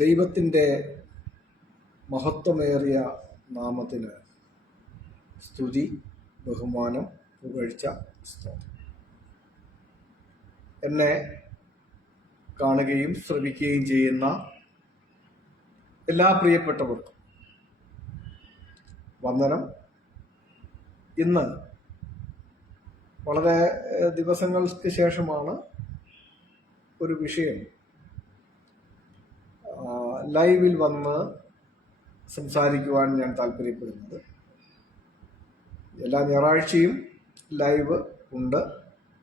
ദൈവത്തിൻ്റെ മഹത്വമേറിയ നാമത്തിന് സ്തുതി, ബഹുമാനം, പുകഴ്ച, സ്തോത്രം. എന്നെ കാണുകയും ശ്രവിക്കുകയും ചെയ്യുന്ന എല്ലാ പ്രിയപ്പെട്ടവർക്കും വന്ദനം. ഇന്ന് വളരെ ദിവസങ്ങൾക്ക് ശേഷമാണ് ഒരു വിഷയം ലൈവിൽ വന്ന് സംസാരിക്കുവാൻ ഞാൻ താല്പര്യപ്പെടുന്നത്. എല്ലാ ഞായറാഴ്ചയും ലൈവ് ഉണ്ട്.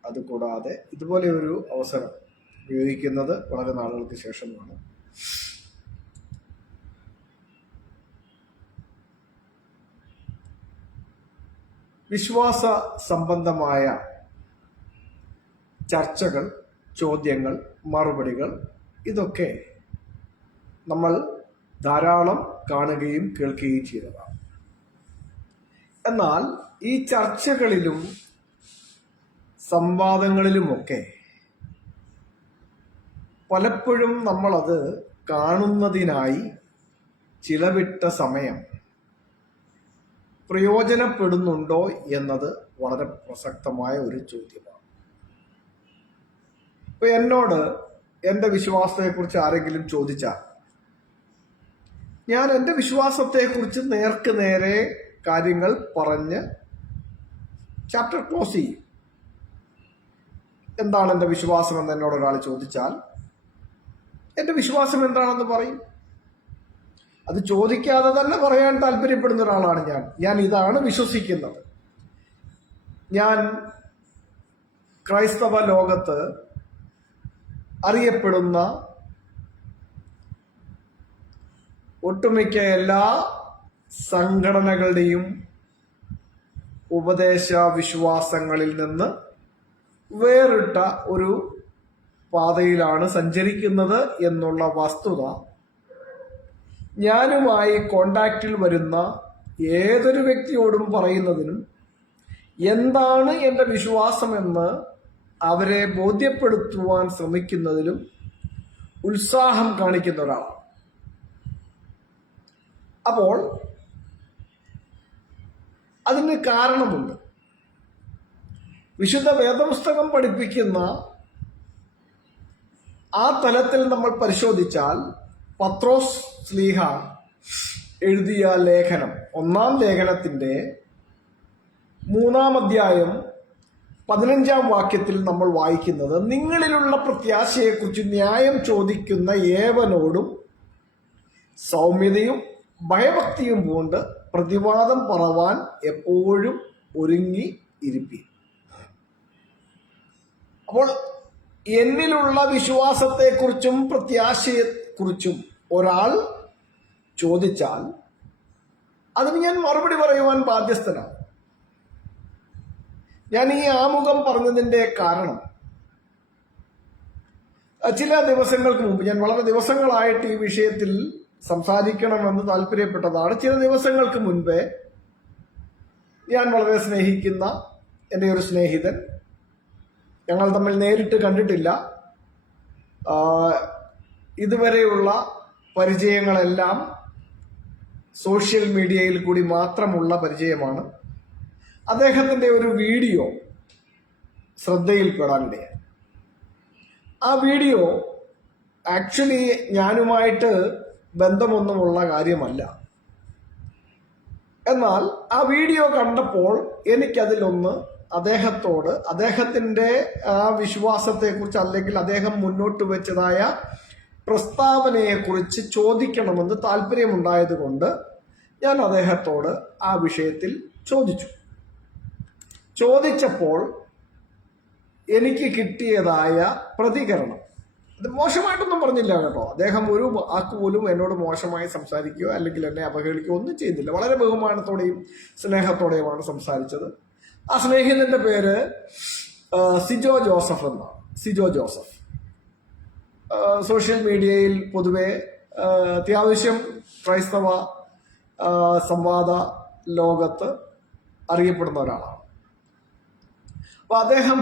അതുകൂടാതെ ഇതുപോലെ ഒരു അവസരം ഉപയോഗിക്കുന്നത് വളരെ നാളുകൾക്ക് ശേഷമാണ്. വിശ്വാസ സംബന്ധമായ ചർച്ചകൾ, ചോദ്യങ്ങൾ, മറുപടികൾ ഇതൊക്കെ നമ്മൾ ധാരാളം കാണുകയും കേൾക്കുകയും ചെയ്തതാണ്. എന്നാൽ ഈ ചർച്ചകളിലും സംവാദങ്ങളിലുമൊക്കെ പലപ്പോഴും നമ്മളത് കാണുന്നതിനായി ചിലവിട്ട സമയം പ്രയോജനപ്പെടുന്നുണ്ടോ എന്നത് വളരെ പ്രസക്തമായ ഒരു ചോദ്യമാണ്. ഇപ്പൊ എന്നോട് എൻ്റെ വിശ്വാസത്തെക്കുറിച്ച് ആരെങ്കിലും ചോദിച്ചാൽ ഞാൻ എൻ്റെ വിശ്വാസത്തെക്കുറിച്ച് നേർക്ക് നേരെ കാര്യങ്ങൾ പറഞ്ഞ് ചാപ്റ്റർ ക്ലോസ് ചെയ്യും. എന്താണ് എൻ്റെ വിശ്വാസം എന്ന് എന്നോട് ഒരാൾ ചോദിച്ചാൽ എൻ്റെ വിശ്വാസം എന്താണെന്ന് പറയും. അത് ചോദിക്കാതെ തന്നെ പറയാൻ താല്പര്യപ്പെടുന്ന ഒരാളാണ് ഞാൻ ഇതാണ് വിശ്വസിക്കുന്നത്. ഞാൻ ക്രൈസ്തവ ലോകത്ത് അറിയപ്പെടുന്ന ഒട്ടുമിക്ക എല്ലാ സംഘടനകളുടെയും ഉപദേശ വിശ്വാസങ്ങളിൽ നിന്ന് വേറിട്ട ഒരു പാതയിലാണ് സഞ്ചരിക്കുന്നത് എന്നുള്ള വസ്തുത ഞാനുമായി കോണ്ടാക്റ്റിൽ വരുന്ന ഏതൊരു വ്യക്തിയോടും പറയുന്നതിനും എന്താണ് എൻ്റെ വിശ്വാസമെന്ന് അവരെ ബോധ്യപ്പെടുത്തുവാൻ ശ്രമിക്കുന്നതിലും ഉത്സാഹം കാണിക്കുന്ന ഒരാളാണ്. അപ്പോൾ അതിന് കാരണമുണ്ട്. വിശുദ്ധ വേദപുസ്തകം പഠിപ്പിക്കുന്ന ആ തലത്തിൽ നമ്മൾ പരിശോധിച്ചാൽ പത്രോസ് ശ്ലീഹ എഴുതിയ ലേഖനം, 1-ാം ലേഖനത്തിന്റെ 3-ാം അധ്യായം 15-ാം വാക്യത്തിൽ നമ്മൾ വായിക്കുന്നത്, നിങ്ങളിലുള്ള പ്രത്യാശയെക്കുറിച്ച് ന്യായം ചോദിക്കുന്ന ഏവനോടും സൗമ്യതയും ഭയഭക്തിയും പൂണ്ട് പ്രതിവാദം പറവാൻ എപ്പോഴും ഒരുങ്ങി ഇരിപ്പീൻ. അപ്പോൾ എന്നിലുള്ള വിശ്വാസത്തെക്കുറിച്ചും പ്രത്യാശയെക്കുറിച്ചും ഒരാൾ ചോദിച്ചാൽ അതിന് ഞാൻ മറുപടി പറയുവാൻ ബാധ്യസ്ഥനാണ്. ഞാൻ ഈ ആമുഖം പറഞ്ഞതിന്റെ കാരണം, ചില ദിവസങ്ങൾക്ക് മുമ്പ്, ഞാൻ വളരെ ദിവസങ്ങളായിട്ട് ഈ വിഷയത്തിൽ സംസാരിക്കണമെന്ന് താല്പര്യപ്പെട്ടതാണ്. ചില ദിവസങ്ങൾക്ക് മുൻപേ ഞാൻ വളരെ സ്നേഹിക്കുന്ന എൻ്റെ ഒരു സ്നേഹിതൻ, ഞങ്ങൾ തമ്മിൽ നേരിട്ട് കണ്ടിട്ടില്ല, ഇതുവരെയുള്ള പരിചയങ്ങളെല്ലാം സോഷ്യൽ മീഡിയയിൽ കൂടി മാത്രമുള്ള പരിചയമാണ്. അദ്ദേഹത്തിൻ്റെ ഒരു വീഡിയോ ശ്രദ്ധയിൽപ്പെടാനിടയായി. ആ വീഡിയോ ആക്ച്വലി ഞാനുമായിട്ട് ബന്ധമൊന്നുമുള്ള കാര്യമല്ല. എന്നാൽ ആ വീഡിയോ കണ്ടപ്പോൾ എനിക്കതിലൊന്ന് അദ്ദേഹത്തോട് അദ്ദേഹത്തിൻ്റെ ആ വിശ്വാസത്തെക്കുറിച്ച് അല്ലെങ്കിൽ അദ്ദേഹം മുന്നോട്ട് വെച്ചതായ പ്രസ്താവനയെക്കുറിച്ച് ചോദിക്കണമെന്ന് താല്പര്യമുണ്ടായതുകൊണ്ട് ഞാൻ അദ്ദേഹത്തോട് ആ വിഷയത്തിൽ ചോദിച്ചപ്പോൾ എനിക്ക് കിട്ടിയതായ പ്രതികരണം, അത് മോശമായിട്ടൊന്നും പറഞ്ഞില്ല കേട്ടോ. അദ്ദേഹം ഒരു വാക്ക് പോലും എന്നോട് മോശമായി സംസാരിക്കുകയോ അല്ലെങ്കിൽ എന്നെ അവഹേളിക്കുകയോ ഒന്നും ചെയ്തില്ല. വളരെ ബഹുമാനത്തോടെയും സ്നേഹത്തോടെയുമാണ് സംസാരിച്ചത്. ആ സ്നേഹിതന്റെ പേര് സിജോ ജോസഫ് എന്നാണ്. സിജോ ജോസഫ് സോഷ്യൽ മീഡിയയിൽ പൊതുവെ അത്യാവശ്യം ക്രൈസ്തവ സംവാദ ലോകത്ത് അറിയപ്പെടുന്ന ഒരാളാണ്. അപ്പൊ അദ്ദേഹം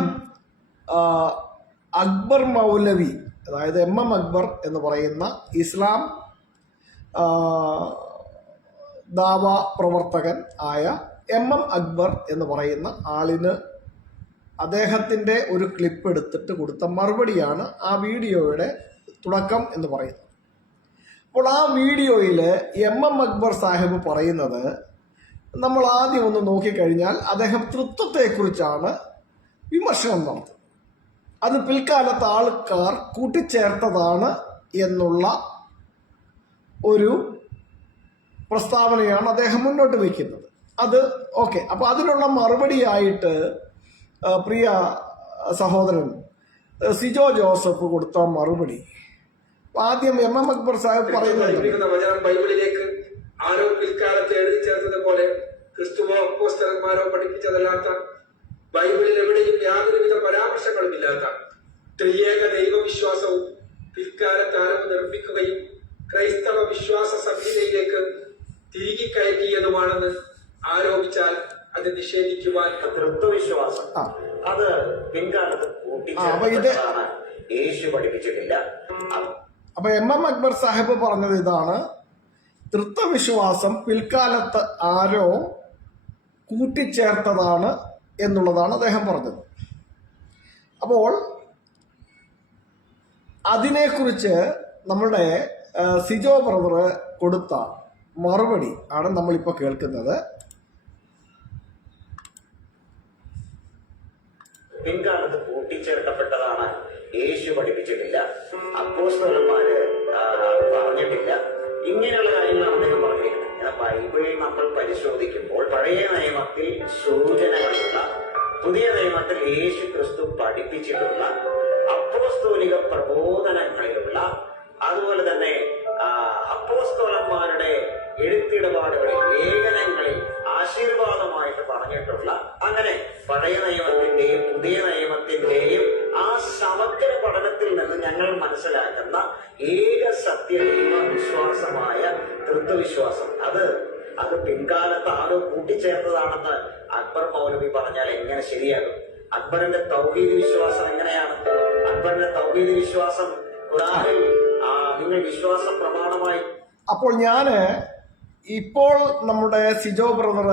അക്ബർ മൗലവി അതായത് MM അക്ബർ എന്ന് പറയുന്ന ഇസ്ലാം ദാവ പ്രവർത്തകൻ ആയ MM അക്ബർ എന്ന് പറയുന്ന ആളിന് അദ്ദേഹത്തിൻ്റെ ഒരു ക്ലിപ്പ് എടുത്തിട്ട് കൊടുത്ത മറുപടിയാണ് ആ വീഡിയോയുടെ തുടക്കം എന്ന് പറയുന്നത്. അപ്പോൾ ആ വീഡിയോയിൽ MM അക്ബർ സാഹിബ് പറയുന്നത് നമ്മൾ ആദ്യം ഒന്ന് നോക്കിക്കഴിഞ്ഞാൽ അദ്ദേഹം തൃത്വത്തെക്കുറിച്ചാണ് വിമർശനം നടത്തുന്നത്. അത് പിൽക്കാലത്ത് ആൾക്കാർ കൂട്ടിച്ചേർത്തതാണ് എന്നുള്ള ഒരു പ്രസ്താവനയാണ് അദ്ദേഹം മുന്നോട്ട് വയ്ക്കുന്നത്. അത് ഓക്കെ. അപ്പൊ അതിനുള്ള മറുപടിയായിട്ട് പ്രിയ സഹോദരൻ സിജോ ജോസഫ് കൊടുത്ത മറുപടി ആദ്യം MM അക്ബർ സാഹിബ് പറയുന്നത് ബൈബിളിലേക്ക് ആരോ പിൽക്കാലത്ത് എഴുതി ചേർത്തതുപോലെ ക്രിസ്തുവോ അപ്പോസ്തലന്മാരോ പഠിപ്പിച്ചതല്ലാത്ത, ബൈബിളിൽ എവിടെയും യാതൊരുവിധ പരാമർശങ്ങളുമില്ലാത്ത ത്രിയേക ദൈവവിശ്വാസവും പിൽക്കാലത്ത് ആരോ നിർമ്മിക്കുകയും ക്രൈസ്തവ വിശ്വാസ സംഹിതയിലേക്ക് തിരികെ കയറ്റിയതുമാണെന്ന് ആരോപിച്ചാൽ അത് നിഷേധിക്കുവാൻ തൃത്വവിശ്വാസം അത് പിൻകാലത്ത് കൂട്ടിച്ചേർത്തതാണ്, യേശു പഠിപ്പിച്ചിട്ടില്ല. അപ്പൊ MM അക്ബർ സാഹിബ് പറഞ്ഞത് ഇതാണ്: തൃത്വവിശ്വാസം പിൽക്കാലത്ത് ആരോ കൂട്ടിച്ചേർത്തതാണ് എന്നുള്ളതാണ് അദ്ദേഹം പറഞ്ഞത്. അപ്പോൾ അതിനെക്കുറിച്ച് നമ്മളുടെ സിജോ ബ്രദർ കൊടുത്ത മറുപടി ആണ് നമ്മളിപ്പോൾ കേൾക്കുന്നത്. പിൻകാലത്ത് കൂട്ടിച്ചേർക്കപ്പെട്ടതാണ്, യേശു പഠിപ്പിച്ചിട്ടില്ല, അപ്പോസ്തലന്മാര് പറഞ്ഞിട്ടില്ല, ഇങ്ങനെയുള്ള കാര്യങ്ങളാണ് അദ്ദേഹം പറഞ്ഞിരിക്കുന്നത്. ബൈബിളിൽ നമ്മൾ പരിശോധിക്കുമ്പോൾ പഴയ നിയമത്തിൽ സൂചനകളുള്ള, പുതിയ നിയമത്തിൽ യേശു ക്രിസ്തു പഠിപ്പിച്ചിട്ടുള്ള, അപ്പോസ്തോലിക പ്രബോധനങ്ങളിലുള്ള, അതുപോലെ തന്നെ അപ്പോസ്തലന്മാരുടെ എഴുത്തിടപാടുകളിൽ, ലേഖനങ്ങളിൽ ആശീർവാദമായിട്ട് പറഞ്ഞിട്ടുള്ള, അങ്ങനെ പഴയ നിയമത്തിന്റെയും പുതിയ നിയമത്തിന്റെയും ആ സമഗ്ര പഠനത്തിൽ നിന്ന് ഞങ്ങൾ മനസ്സിലാക്കുന്ന ഏക സത്യദൈവ വിശ്വാസമായ തൃത്വവിശ്വാസം അത് പിൻകാലത്ത് ആരോ കൂട്ടിച്ചേർത്തതാണെന്ന് അക്ബർ മൗലവി പറഞ്ഞാൽ എങ്ങനെ ശരിയാകും? അക്ബറിന്റെ തൗഹീദ് വിശ്വാസം എങ്ങനെയാണ്? അക്ബറിന്റെ തൗഹീദ് വിശ്വാസം ഖുർആനിൽ നിങ്ങൾ വിശ്വാസ പ്രമാണമായി. അപ്പോൾ ഇപ്പോൾ നമ്മുടെ സിജോ ബ്രദർ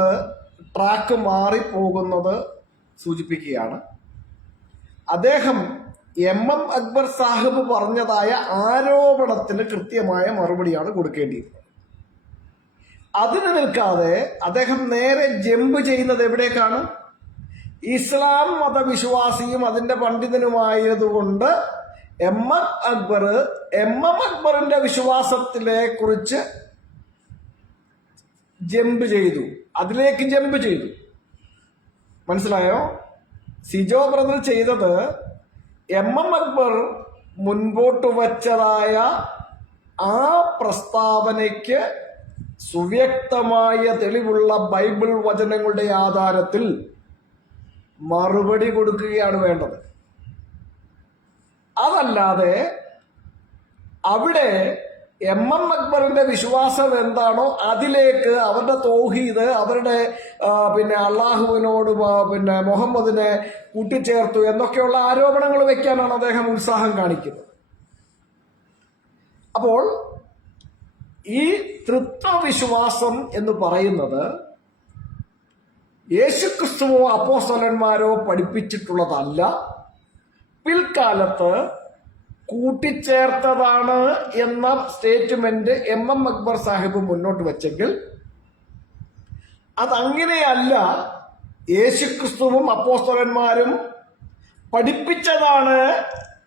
ട്രാക്ക് മാറിപ്പോകുന്നത് സൂചിപ്പിക്കുകയാണ്. അദ്ദേഹം MM അക്ബർ സാഹിബ് പറഞ്ഞതായ ആരോപണത്തിന് കൃത്യമായ മറുപടിയാണ് കൊടുക്കേണ്ടിയിരുന്നത്. അതിന് നിൽക്കാതെ അദ്ദേഹം നേരെ ജമ്പ് ചെയ്യുന്നത് എവിടേക്കാണ്? ഇസ്ലാം മതവിശ്വാസിയും അതിന്റെ പണ്ഡിതനുമായതുകൊണ്ട് MM അക്ബറിന്റെ വിശ്വാസത്തിലെ കുറിച്ച് അതിലേക്ക് ജമ്പ് ചെയ്തു. മനസ്സിലായോ? സിജോ ബ്രദർ ചെയ്തത് MM അക്ബർ മുൻപോട്ട് വച്ചതായ ആ പ്രസ്താവനയ്ക്ക് സുവ്യക്തമായ തെളിവുള്ള ബൈബിൾ വചനങ്ങളുടെ ആധാരത്തിൽ മറുപടി കൊടുക്കുകയാണ് വേണ്ടത്. അതല്ലാതെ അവിടെ MM അക്ബറിന്റെ വിശ്വാസം എന്താണോ അതിലേക്ക് അവരുടെ തൗഹീദ്, അവരുടെ അള്ളാഹുവിനോട് മുഹമ്മദിനെ കൂട്ടിച്ചേർത്തു എന്നൊക്കെയുള്ള ആരോപണങ്ങൾ വെക്കാനാണ് അദ്ദേഹം ഉത്സാഹം കാണിക്കുന്നത്. അപ്പോൾ ഈ തൃത്വവിശ്വാസം എന്ന് പറയുന്നത് യേശുക്രിസ്തുവോ അപ്പോസ്തലന്മാരോ പഠിപ്പിച്ചിട്ടുള്ളതല്ല, പിൽക്കാലത്ത് കൂട്ടിച്ചേർത്തതാണ് എന്ന സ്റ്റേറ്റ്മെന്റ് MM അക്ബർ സാഹിബ് മുന്നോട്ട് വെച്ചെങ്കിൽ അതങ്ങനെയല്ല. യേശുക്രിസ്തുവും അപ്പോസ്തലന്മാരും പഠിപ്പിച്ചതാണ്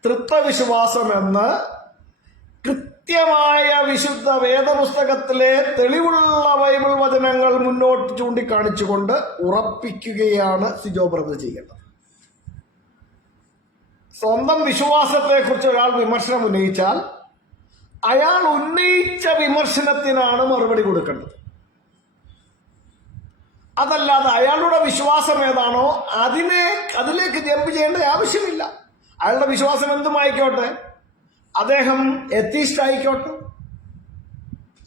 തൃത്വവിശ്വാസമെന്ന് കൃത്യമായ വിശുദ്ധ വേദപുസ്തകത്തിലെ തെളിവുള്ള ബൈബിൾ വചനങ്ങൾ മുന്നോട്ട് ചൂണ്ടിക്കാണിച്ചുകൊണ്ട് ഉറപ്പിക്കുകയാണ് സിജോ ബ്രദർ ചെയ്യേണ്ടത്. സ്വന്തം വിശ്വാസത്തെക്കുറിച്ച് ഒരാൾ വിമർശനം ഉന്നയിച്ചാൽ അയാൾ ഉന്നയിച്ച വിമർശനത്തിനാണ് മറുപടി കൊടുക്കേണ്ടത്. അതല്ലാതെ അയാളുടെ വിശ്വാസം ഏതാണോ അതിലേക്ക് ജമ്പ് ചെയ്യേണ്ട ആവശ്യമില്ല. അയാളുടെ വിശ്വാസം എന്തുമായിക്കോട്ടെ, അദ്ദേഹം എത്തീസ്റ്റ് ആയിക്കോട്ടെ,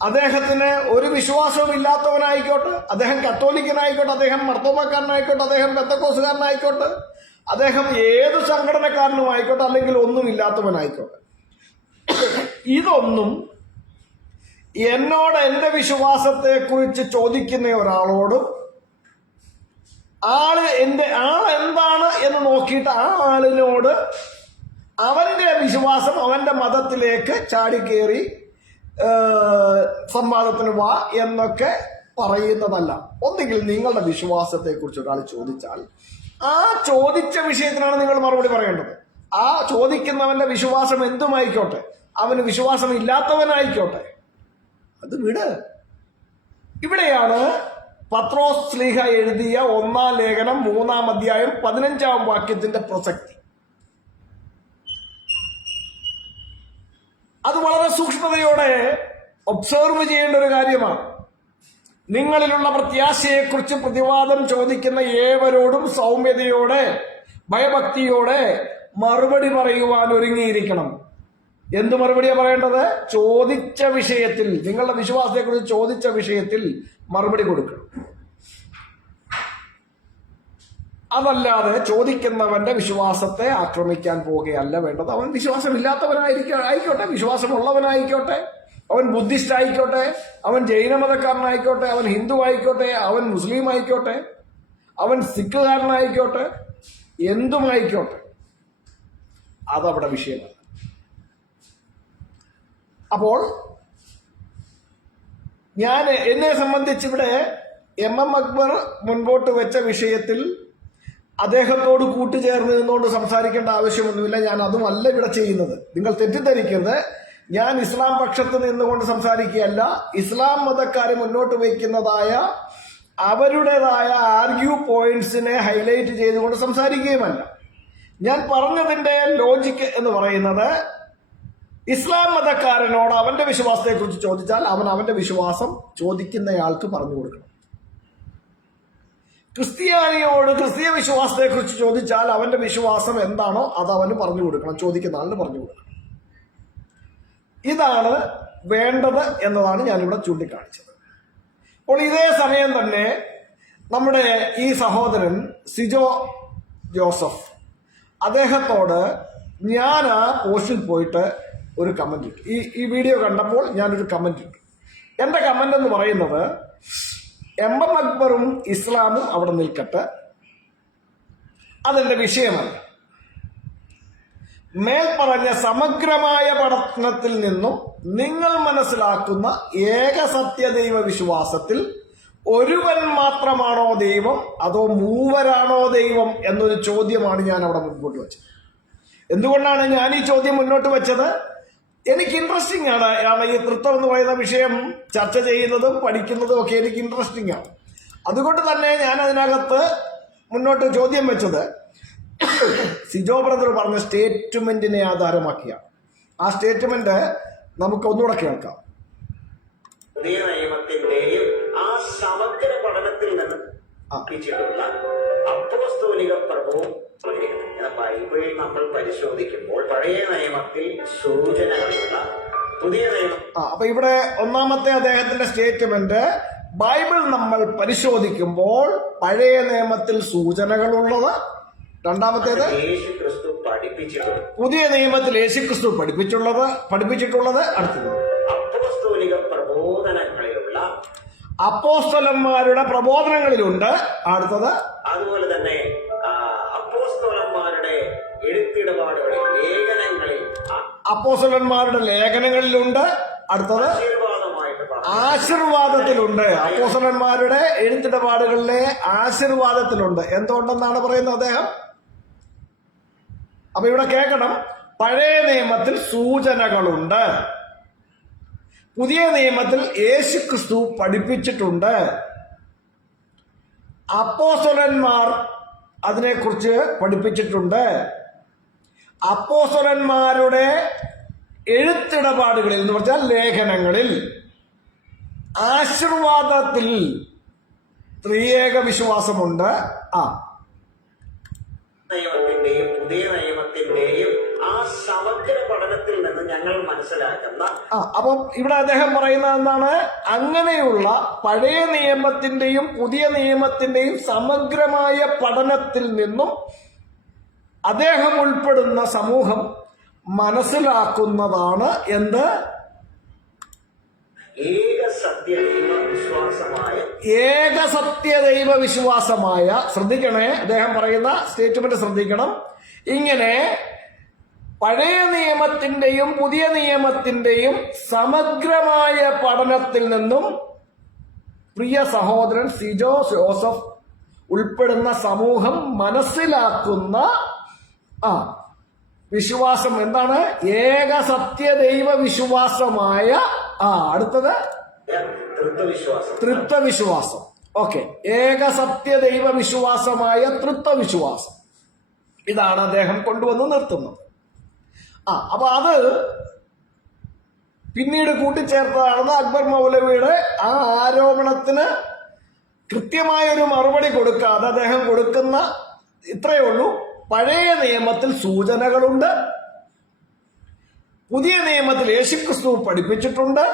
അദ്ദേഹത്തിന് ഒരു വിശ്വാസവും ഇല്ലാത്തവനായിക്കോട്ടെ, അദ്ദേഹം കത്തോലിക്കനായിക്കോട്ടെ, അദ്ദേഹം മർത്തോമക്കാരനായിക്കോട്ടെ, അദ്ദേഹം പെന്തക്കോസുകാരനായിക്കോട്ടെ, അദ്ദേഹം ഏത് സംഘടനക്കാരനുമായിക്കോട്ടെ, അല്ലെങ്കിൽ ഒന്നുമില്ലാത്തവനായിക്കോട്ടെ, ഇതൊന്നും എന്നോട് എന്റെ വിശ്വാസത്തെക്കുറിച്ച് ചോദിക്കുന്ന ഒരാളോടും ആളെന്താണ് എന്ന് നോക്കിയിട്ട് ആ ആളിനോട് അവന്റെ വിശ്വാസം അവന്റെ മതത്തിലേക്ക് ചാടിക്കേറി സംവാദത്തിന് വാ എന്നൊക്കെ പറയുന്നതല്ല. ഒന്നുകിൽ നിങ്ങളുടെ വിശ്വാസത്തെക്കുറിച്ച് ഒരാൾ ചോദിച്ചാൽ ആ ചോദിച്ച വിഷയത്തിനാണ് നിങ്ങൾ മറുപടി പറയേണ്ടത്. ആ ചോദിക്കുന്നവന്റെ വിശ്വാസം എന്തുമായിക്കോട്ടെ, അവന് വിശ്വാസം ഇല്ലാത്തവനായിക്കോട്ടെ, അത് വിട്. ഇവിടെയാണ് പത്രോസ് ശ്ലീഹ എഴുതിയ 1-ാം ലേഖനം 3-ാം അധ്യായം 15-ാം വാക്യത്തിന്റെ പ്രസക്തി. അത് വളരെ സൂക്ഷ്മതയോടെ ഒബ്സർവ് ചെയ്യേണ്ട ഒരു കാര്യമാണ്. നിങ്ങളിലുള്ള പ്രത്യാശയെക്കുറിച്ച് പ്രതിവാദം ചോദിക്കുന്ന ഏവരോടും സൗമ്യതയോടെ ഭയഭക്തിയോടെ മറുപടി പറയുവാൻ ഒരുങ്ങിയിരിക്കണം. എന്തു മറുപടിയാ പറയേണ്ടത്? ചോദിച്ച വിഷയത്തിൽ, നിങ്ങളുടെ വിശ്വാസത്തെക്കുറിച്ച് ചോദിച്ച വിഷയത്തിൽ മറുപടി കൊടുക്കണം. അതല്ലാതെ ചോദിക്കുന്നവന്റെ വിശ്വാസത്തെ ആക്രമിക്കാൻ പോവുകയല്ല വേണ്ടത്. അവൻ വിശ്വാസമില്ലാത്തവനായിക്കോട്ടെ, വിശ്വാസമുള്ളവനായിക്കോട്ടെ, അവൻ ബുദ്ധിസ്റ്റ് ആയിക്കോട്ടെ, അവൻ ജൈനമതക്കാരനായിക്കോട്ടെ, അവൻ ഹിന്ദു ആയിക്കോട്ടെ, അവൻ മുസ്ലിം ആയിക്കോട്ടെ, അവൻ സിഖുകാരനായിക്കോട്ടെ, എന്തുമായിക്കോട്ടെ, അതവിടെ വിഷയമല്ല. അപ്പോൾ എന്നെ സംബന്ധിച്ചിവിടെ MM അക്ബർ മുൻപോട്ട് വെച്ച വിഷയത്തിൽ അദ്ദേഹത്തോട് കൂട്ടുചേർന്ന് നിന്നുകൊണ്ട് സംസാരിക്കേണ്ട ആവശ്യമൊന്നുമില്ല. ഞാൻ അതുമല്ല ഇവിടെ ചെയ്യുന്നത്. നിങ്ങൾ തെറ്റിദ്ധരിക്കരുത്. ഞാൻ ഇസ്ലാം പക്ഷത്ത് നിന്നുകൊണ്ട് സംസാരിക്കുകയല്ല. ഇസ്ലാം മതക്കാരെ മുന്നോട്ട് വയ്ക്കുന്നതായ അവരുടേതായ ആർഗ്യൂ പോയിന്റ്സിനെ ഹൈലൈറ്റ് ചെയ്തുകൊണ്ട് സംസാരിക്കുകയുമല്ല. ഞാൻ പറഞ്ഞതിന്റെ ലോജിക്ക് എന്ന് പറയുന്നത്, ഇസ്ലാം മതക്കാരനോട് അവന്റെ വിശ്വാസത്തെക്കുറിച്ച് ചോദിച്ചാൽ അവൻ അവന്റെ വിശ്വാസം ചോദിക്കുന്നയാൾക്ക് പറഞ്ഞു കൊടുക്കണം. ക്രിസ്ത്യാനിയോട് ക്രിസ്തീയ വിശ്വാസത്തെക്കുറിച്ച് ചോദിച്ചാൽ അവന്റെ വിശ്വാസം എന്താണോ അത് അവന് പറഞ്ഞു കൊടുക്കണം, ചോദിക്കുന്ന ആളിന് പറഞ്ഞു കൊടുക്കണം. ഇതാണ് വേണ്ടത് എന്നതാണ് ഞാനിവിടെ ചൂണ്ടിക്കാണിച്ചത്. അപ്പോൾ ഇതേ സമയം തന്നെ നമ്മുടെ ഈ സഹോദരൻ സിജോ ജോസഫ്, അദ്ദേഹത്തോട് ഞാൻ ആ പോസ്റ്റിൽ പോയിട്ട് ഒരു കമന്റ് ഇട്ടു. ഈ വീഡിയോ കണ്ടപ്പോൾ ഞാനൊരു കമന്റ് ഇട്ടു. എന്റെ കമന്റ് എന്ന് പറയുന്നത്, MM അക്ബറും ഇസ്ലാമും അവിടെ നിൽക്കട്ടെ, അതെന്റെ വിഷയമല്ല. മേൽപ്പറഞ്ഞ സമഗ്രമായ പഠനത്തിൽ നിന്നും നിങ്ങൾ മനസ്സിലാക്കുന്ന ഏക സത്യദൈവ വിശ്വാസത്തിൽ ഒരുവൻ മാത്രമാണോ ദൈവം അതോ മൂവരാണോ ദൈവം എന്നൊരു ചോദ്യമാണ് ഞാൻ അവിടെ മുൻപോട്ട് വെച്ചത്. എന്തുകൊണ്ടാണ് ഞാൻ ഈ ചോദ്യം മുന്നോട്ട് വെച്ചത്? എനിക്ക് ഇൻട്രസ്റ്റിംഗ് ആണ് ഈ തൃത്വം എന്ന് പറയുന്ന വിഷയം ചർച്ച ചെയ്യുന്നതും പഠിക്കുന്നതും ഒക്കെ എനിക്ക് ഇൻട്രസ്റ്റിംഗ് ആണ്. അതുകൊണ്ട് തന്നെ ഞാൻ അതിനകത്ത് മുന്നോട്ട് ചോദ്യം വെച്ചത് സിജോ ബ്രദർ പറഞ്ഞ സ്റ്റേറ്റ്മെന്റിനെ ആധാരമാക്കിയാണ്. ആ സ്റ്റേറ്റ്മെന്റ് നമുക്ക് ഒന്നുകൂടെ കേൾക്കാം. പുതിയ നിയമത്തിന്റെയും ആ സമഗ്ര പഠനത്തിൽ നിന്ന് അപ്പോസ്തോലിക പ്രഭവം ബൈബിളിൽ നമ്മൾ പരിശോധിക്കുമ്പോൾ പഴയ നിയമത്തിൽ സൂചനകളുള്ള പുതിയ നിയമം. അപ്പൊ ഇവിടെ ഒന്നാമത്തെ അദ്ദേഹത്തിന്റെ സ്റ്റേറ്റ്മെന്റ്, ബൈബിൾ നമ്മൾ പരിശോധിക്കുമ്പോൾ പഴയ നിയമത്തിൽ സൂചനകളുള്ളത്. രണ്ടാമത്തേത്, യേശുക്രിസ്തു പഠിപ്പിച്ചിട്ടുള്ളത്. പുതിയ നിയമത്തിൽ യേശുക്രിസ്തു പഠിപ്പിച്ചിട്ടുള്ളത്. അടുത്തത്, അപ്പോസ്തോലിക പ്രബോധനങ്ങളിലുള്ള അപ്പോസ്തലന്മാരുടെ പ്രബോധനങ്ങളിലുണ്ട്. അടുത്തത്, അതുപോലെ തന്നെ അപ്പോസ്തലന്മാരുടെ എഴുത്തിടപാടുകളിൽ ലേഖനങ്ങളിൽ അപ്പോസ്തലന്മാരുടെ ലേഖനങ്ങളിലുണ്ട്. അടുത്തത്, ആശീർവാദത്തിലുണ്ട്. അപ്പോസ്തലന്മാരുടെ എഴുത്തിടപാടുകളിലെ ആശീർവാദത്തിലുണ്ട്. എന്തുകൊണ്ടെന്നാണ് പറയുന്നത് അദ്ദേഹം? അപ്പൊ ഇവിടെ കേൾക്കണം, പഴയ നിയമത്തിൽ സൂചനകളുണ്ട്, പുതിയ നിയമത്തിൽ യേശുക്രിസ്തു പഠിപ്പിച്ചിട്ടുണ്ട്, അപ്പോസ്തലന്മാർ അതിനെക്കുറിച്ച് പഠിപ്പിച്ചിട്ടുണ്ട്, അപ്പോസ്തലന്മാരുടെ എഴുത്തിടപാടുകളിൽ എന്ന് പറഞ്ഞാൽ ലേഖനങ്ങളിൽ, ആശീർവാദത്തിൽ ത്രിയേക വിശ്വാസമുണ്ട്. നിയമത്തിന്റെയും പുതിയ നിയമത്തിന്റെയും ആ സമഗ്ര പഠനത്തിൽ നിന്ന് ഞങ്ങൾ മനസ്സിലാക്കുന്ന അപ്പം ഇവിടെ അദ്ദേഹം പറയുന്നത് എന്താണ്? അങ്ങനെയുള്ള പഴയ നിയമത്തിന്റെയും പുതിയ നിയമത്തിന്റെയും സമഗ്രമായ പഠനത്തിൽ നിന്നും അദ്ദേഹം ഉൾപ്പെടുന്ന സമൂഹം മനസ്സിലാക്കുന്നതാണ് എന്ത്? ഏകസത്യദൈവ വിശ്വാസമായ, ശ്രദ്ധിക്കണേ, അദ്ദേഹം പറയുന്ന സ്റ്റേറ്റ്മെന്റ് ശ്രദ്ധിക്കണം. ഇങ്ങനെ പഴയ നിയമത്തിന്റെയും പുതിയ നിയമത്തിന്റെയും സമഗ്രമായ പഠനത്തിൽ നിന്നും പ്രിയ സഹോദരൻ സിജോ ജോസഫ് ഉൾപ്പെടുന്ന സമൂഹം മനസ്സിലാക്കുന്ന വിശ്വാസം എന്താണ്? ഏകസത്യദൈവ വിശ്വാസമായ അടുത്തത് തൃത്വവിശ്വാസം. ഓക്കെ, ഏകസത്യദൈവ വിശ്വാസമായ തൃത്വവിശ്വാസം, ഇതാണ് അദ്ദേഹം കൊണ്ടുവന്ന് നിർത്തുന്നത്. അപ്പൊ അത് പിന്നീട് കൂട്ടിച്ചേർത്തതാണെന്ന് അക്ബർ മൗലവിയുടെ ആ ആരോപണത്തിന് കൃത്യമായൊരു മറുപടി കൊടുക്കാതെ അദ്ദേഹം കൊടുക്കുന്ന ഇത്രയേ ഉള്ളൂ: പഴയ നിയമത്തിൽ സൂചനകളുണ്ട്, പുതിയ നിയമത്തിൽ യേശുക്രിസ്തു പഠിപ്പിച്ചിട്ടുണ്ട്,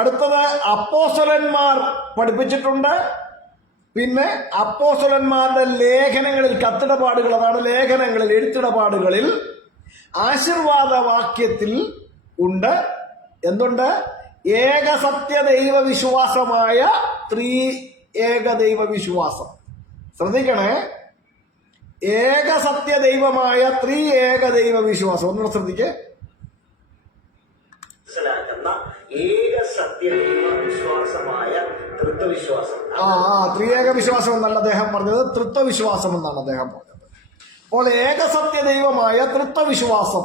അടുത്തത് അപ്പോസ്തലന്മാർ പഠിപ്പിച്ചിട്ടുണ്ട്, പിന്നെ അപ്പോസ്തലന്മാരുടെ ലേഖനങ്ങളിൽ, കത്തിടപാടുകൾ, അതാണ് ലേഖനങ്ങളിൽ, എഴുത്തിടപാടുകളിൽ ആശീർവാദ വാക്യത്തിൽ ഉണ്ട്. എന്തുണ്ട്? ഏകസത്യദൈവ വിശ്വാസമായ ഏകദൈവ വിശ്വാസം. ശ്രദ്ധിക്കണേ, ഏകസത്യദൈവമായ ഏകദൈവ വിശ്വാസം. ഒന്നുകൂടെ ശ്രദ്ധിക്കേ. ത്രിയേക വിശ്വാസം എന്നല്ല അദ്ദേഹം പറഞ്ഞത്, തൃത്വവിശ്വാസം എന്നാണ് അദ്ദേഹം പറഞ്ഞത്. അപ്പോൾ ഏകസത്യദൈവമായ തൃത്വവിശ്വാസം.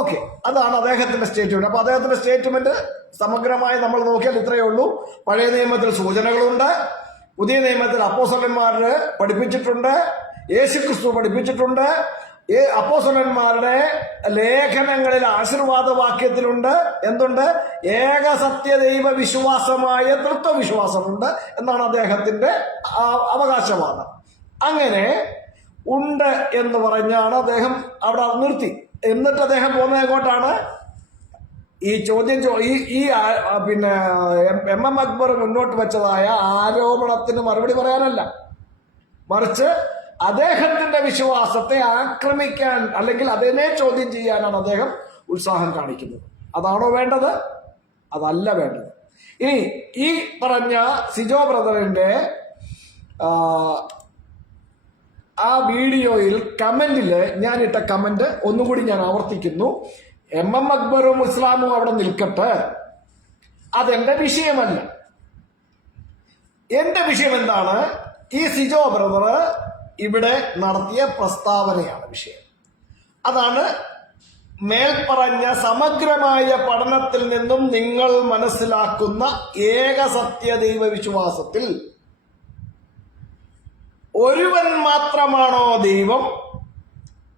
ഓക്കെ, അതാണ് അദ്ദേഹത്തിന്റെ സ്റ്റേറ്റ്മെന്റ്. അപ്പൊ അദ്ദേഹത്തിന്റെ സ്റ്റേറ്റ്മെന്റ് സമഗ്രമായി നമ്മൾ നോക്കിയാൽ ഇത്രയേ ഉള്ളൂ: പഴയ നിയമത്തിൽ സൂചനകളുണ്ട്, പുതിയ നിയമത്തിൽ അപ്പോസ്തലന്മാര് പഠിപ്പിച്ചിട്ടുണ്ട്, യേശുക്രിസ്തു പഠിപ്പിച്ചിട്ടുണ്ട്, അപ്പോസ്തലന്മാരുടെ ലേഖനങ്ങളിൽ ആശീർവാദ വാക്യത്തിലുണ്ട്. എന്തുണ്ട്? ഏകസത്യദൈവ വിശ്വാസമായ തൃത്വവിശ്വാസമുണ്ട് എന്നാണ് അദ്ദേഹത്തിന്റെ അവകാശവാദം. അങ്ങനെ ഉണ്ട് എന്ന് പറഞ്ഞാണ് അദ്ദേഹം അവിടെ നിർത്തി. എന്നിട്ട് അദ്ദേഹം പോകുന്നത് എങ്ങോട്ടാണ്? ഈ ചോദ്യം പിന്നെ എം അക്ബർ മുന്നോട്ട് വെച്ചതായ ആരോപണത്തിന് മറുപടി പറയാനല്ല, മറിച്ച് അദ്ദേഹത്തിന്റെ വിശ്വാസത്തെ ആക്രമിക്കാൻ അല്ലെങ്കിൽ അതിനെ ചോദ്യം ചെയ്യാനാണ് അദ്ദേഹം ഉത്സാഹം കാണിക്കുന്നത്. അതാണോ വേണ്ടത്? അതല്ല വേണ്ടത്. ഇനി ഈ പറഞ്ഞ സിജോ ബ്രദറിന്റെ ആ വീഡിയോയിൽ കമന്റില് ഞാനിട്ട കമന്റ് ഒന്നുകൂടി ഞാൻ ആവർത്തിക്കുന്നു: എം അക്ബറും ഇസ്ലാമും അവിടെ നിൽക്കട്ടെ, അതെന്റെ വിഷയമല്ല. എന്റെ വിഷയം എന്താണ്? ഈ സിജോ ബ്രദർ ഇവിടെ നടത്തിയ പ്രസ്താവനയാണ് വിഷയം. അതാണ് മേൽപ്പറഞ്ഞ സമഗ്രമായ പഠനത്തിൽ നിന്നും നിങ്ങൾ മനസ്സിലാക്കുന്ന ഏകസത്യദൈവ വിശ്വാസത്തിൽ ഒരുവൻ മാത്രമാണോ ദൈവം,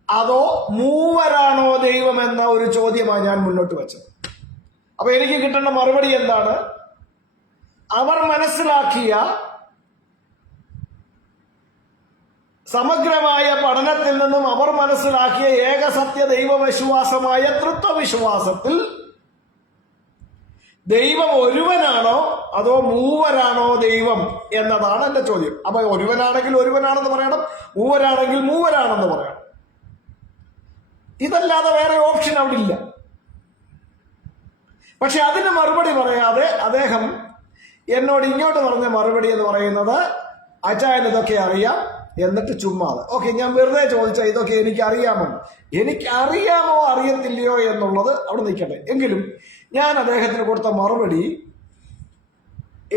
അതോ മൂവരാണോ ദൈവം എന്ന ഒരു ചോദ്യമാണ് ഞാൻ മുന്നോട്ട് വെച്ചത്. അപ്പൊ എനിക്ക് കിട്ടേണ്ട മറുപടി എന്താണ്? അവർ മനസ്സിലാക്കിയ സമഗ്രമായ പഠനത്തിൽ നിന്നും അവർ മനസ്സിലാക്കിയ ഏകസത്യ ദൈവവിശ്വാസമായ തൃത്വവിശ്വാസത്തിൽ ദൈവം ഒരുവനാണോ അതോ മൂവരാണോ ദൈവം എന്നതാണ് എന്റെ ചോദ്യം. അപ്പൊ ഒരുവനാണെങ്കിൽ ഒരുവനാണെന്ന് പറയണം, മൂവരാണെങ്കിൽ മൂവരാണെന്ന് പറയണം. ഇതല്ലാതെ വേറെ ഓപ്ഷൻ അവിടെ ഇല്ല. പക്ഷെ അതിന് മറുപടി പറയാതെ അദ്ദേഹം എന്നോട് ഇങ്ങോട്ട് പറഞ്ഞ മറുപടി എന്ന് പറയുന്നത്, അച്ചായൻ ഇതൊക്കെ അറിയാം, എന്നിട്ട് ചുമ്മാതെ. ഓക്കെ, ഞാൻ വെറുതെ ചോദിച്ചാൽ ഇതൊക്കെ എനിക്ക് അറിയാമോ, എനിക്ക് അറിയാമോ അറിയത്തില്ലയോ എന്നുള്ളത് അവിടെ നിൽക്കട്ടെ. എങ്കിലും ഞാൻ അദ്ദേഹത്തിന് കൊടുത്ത മറുപടി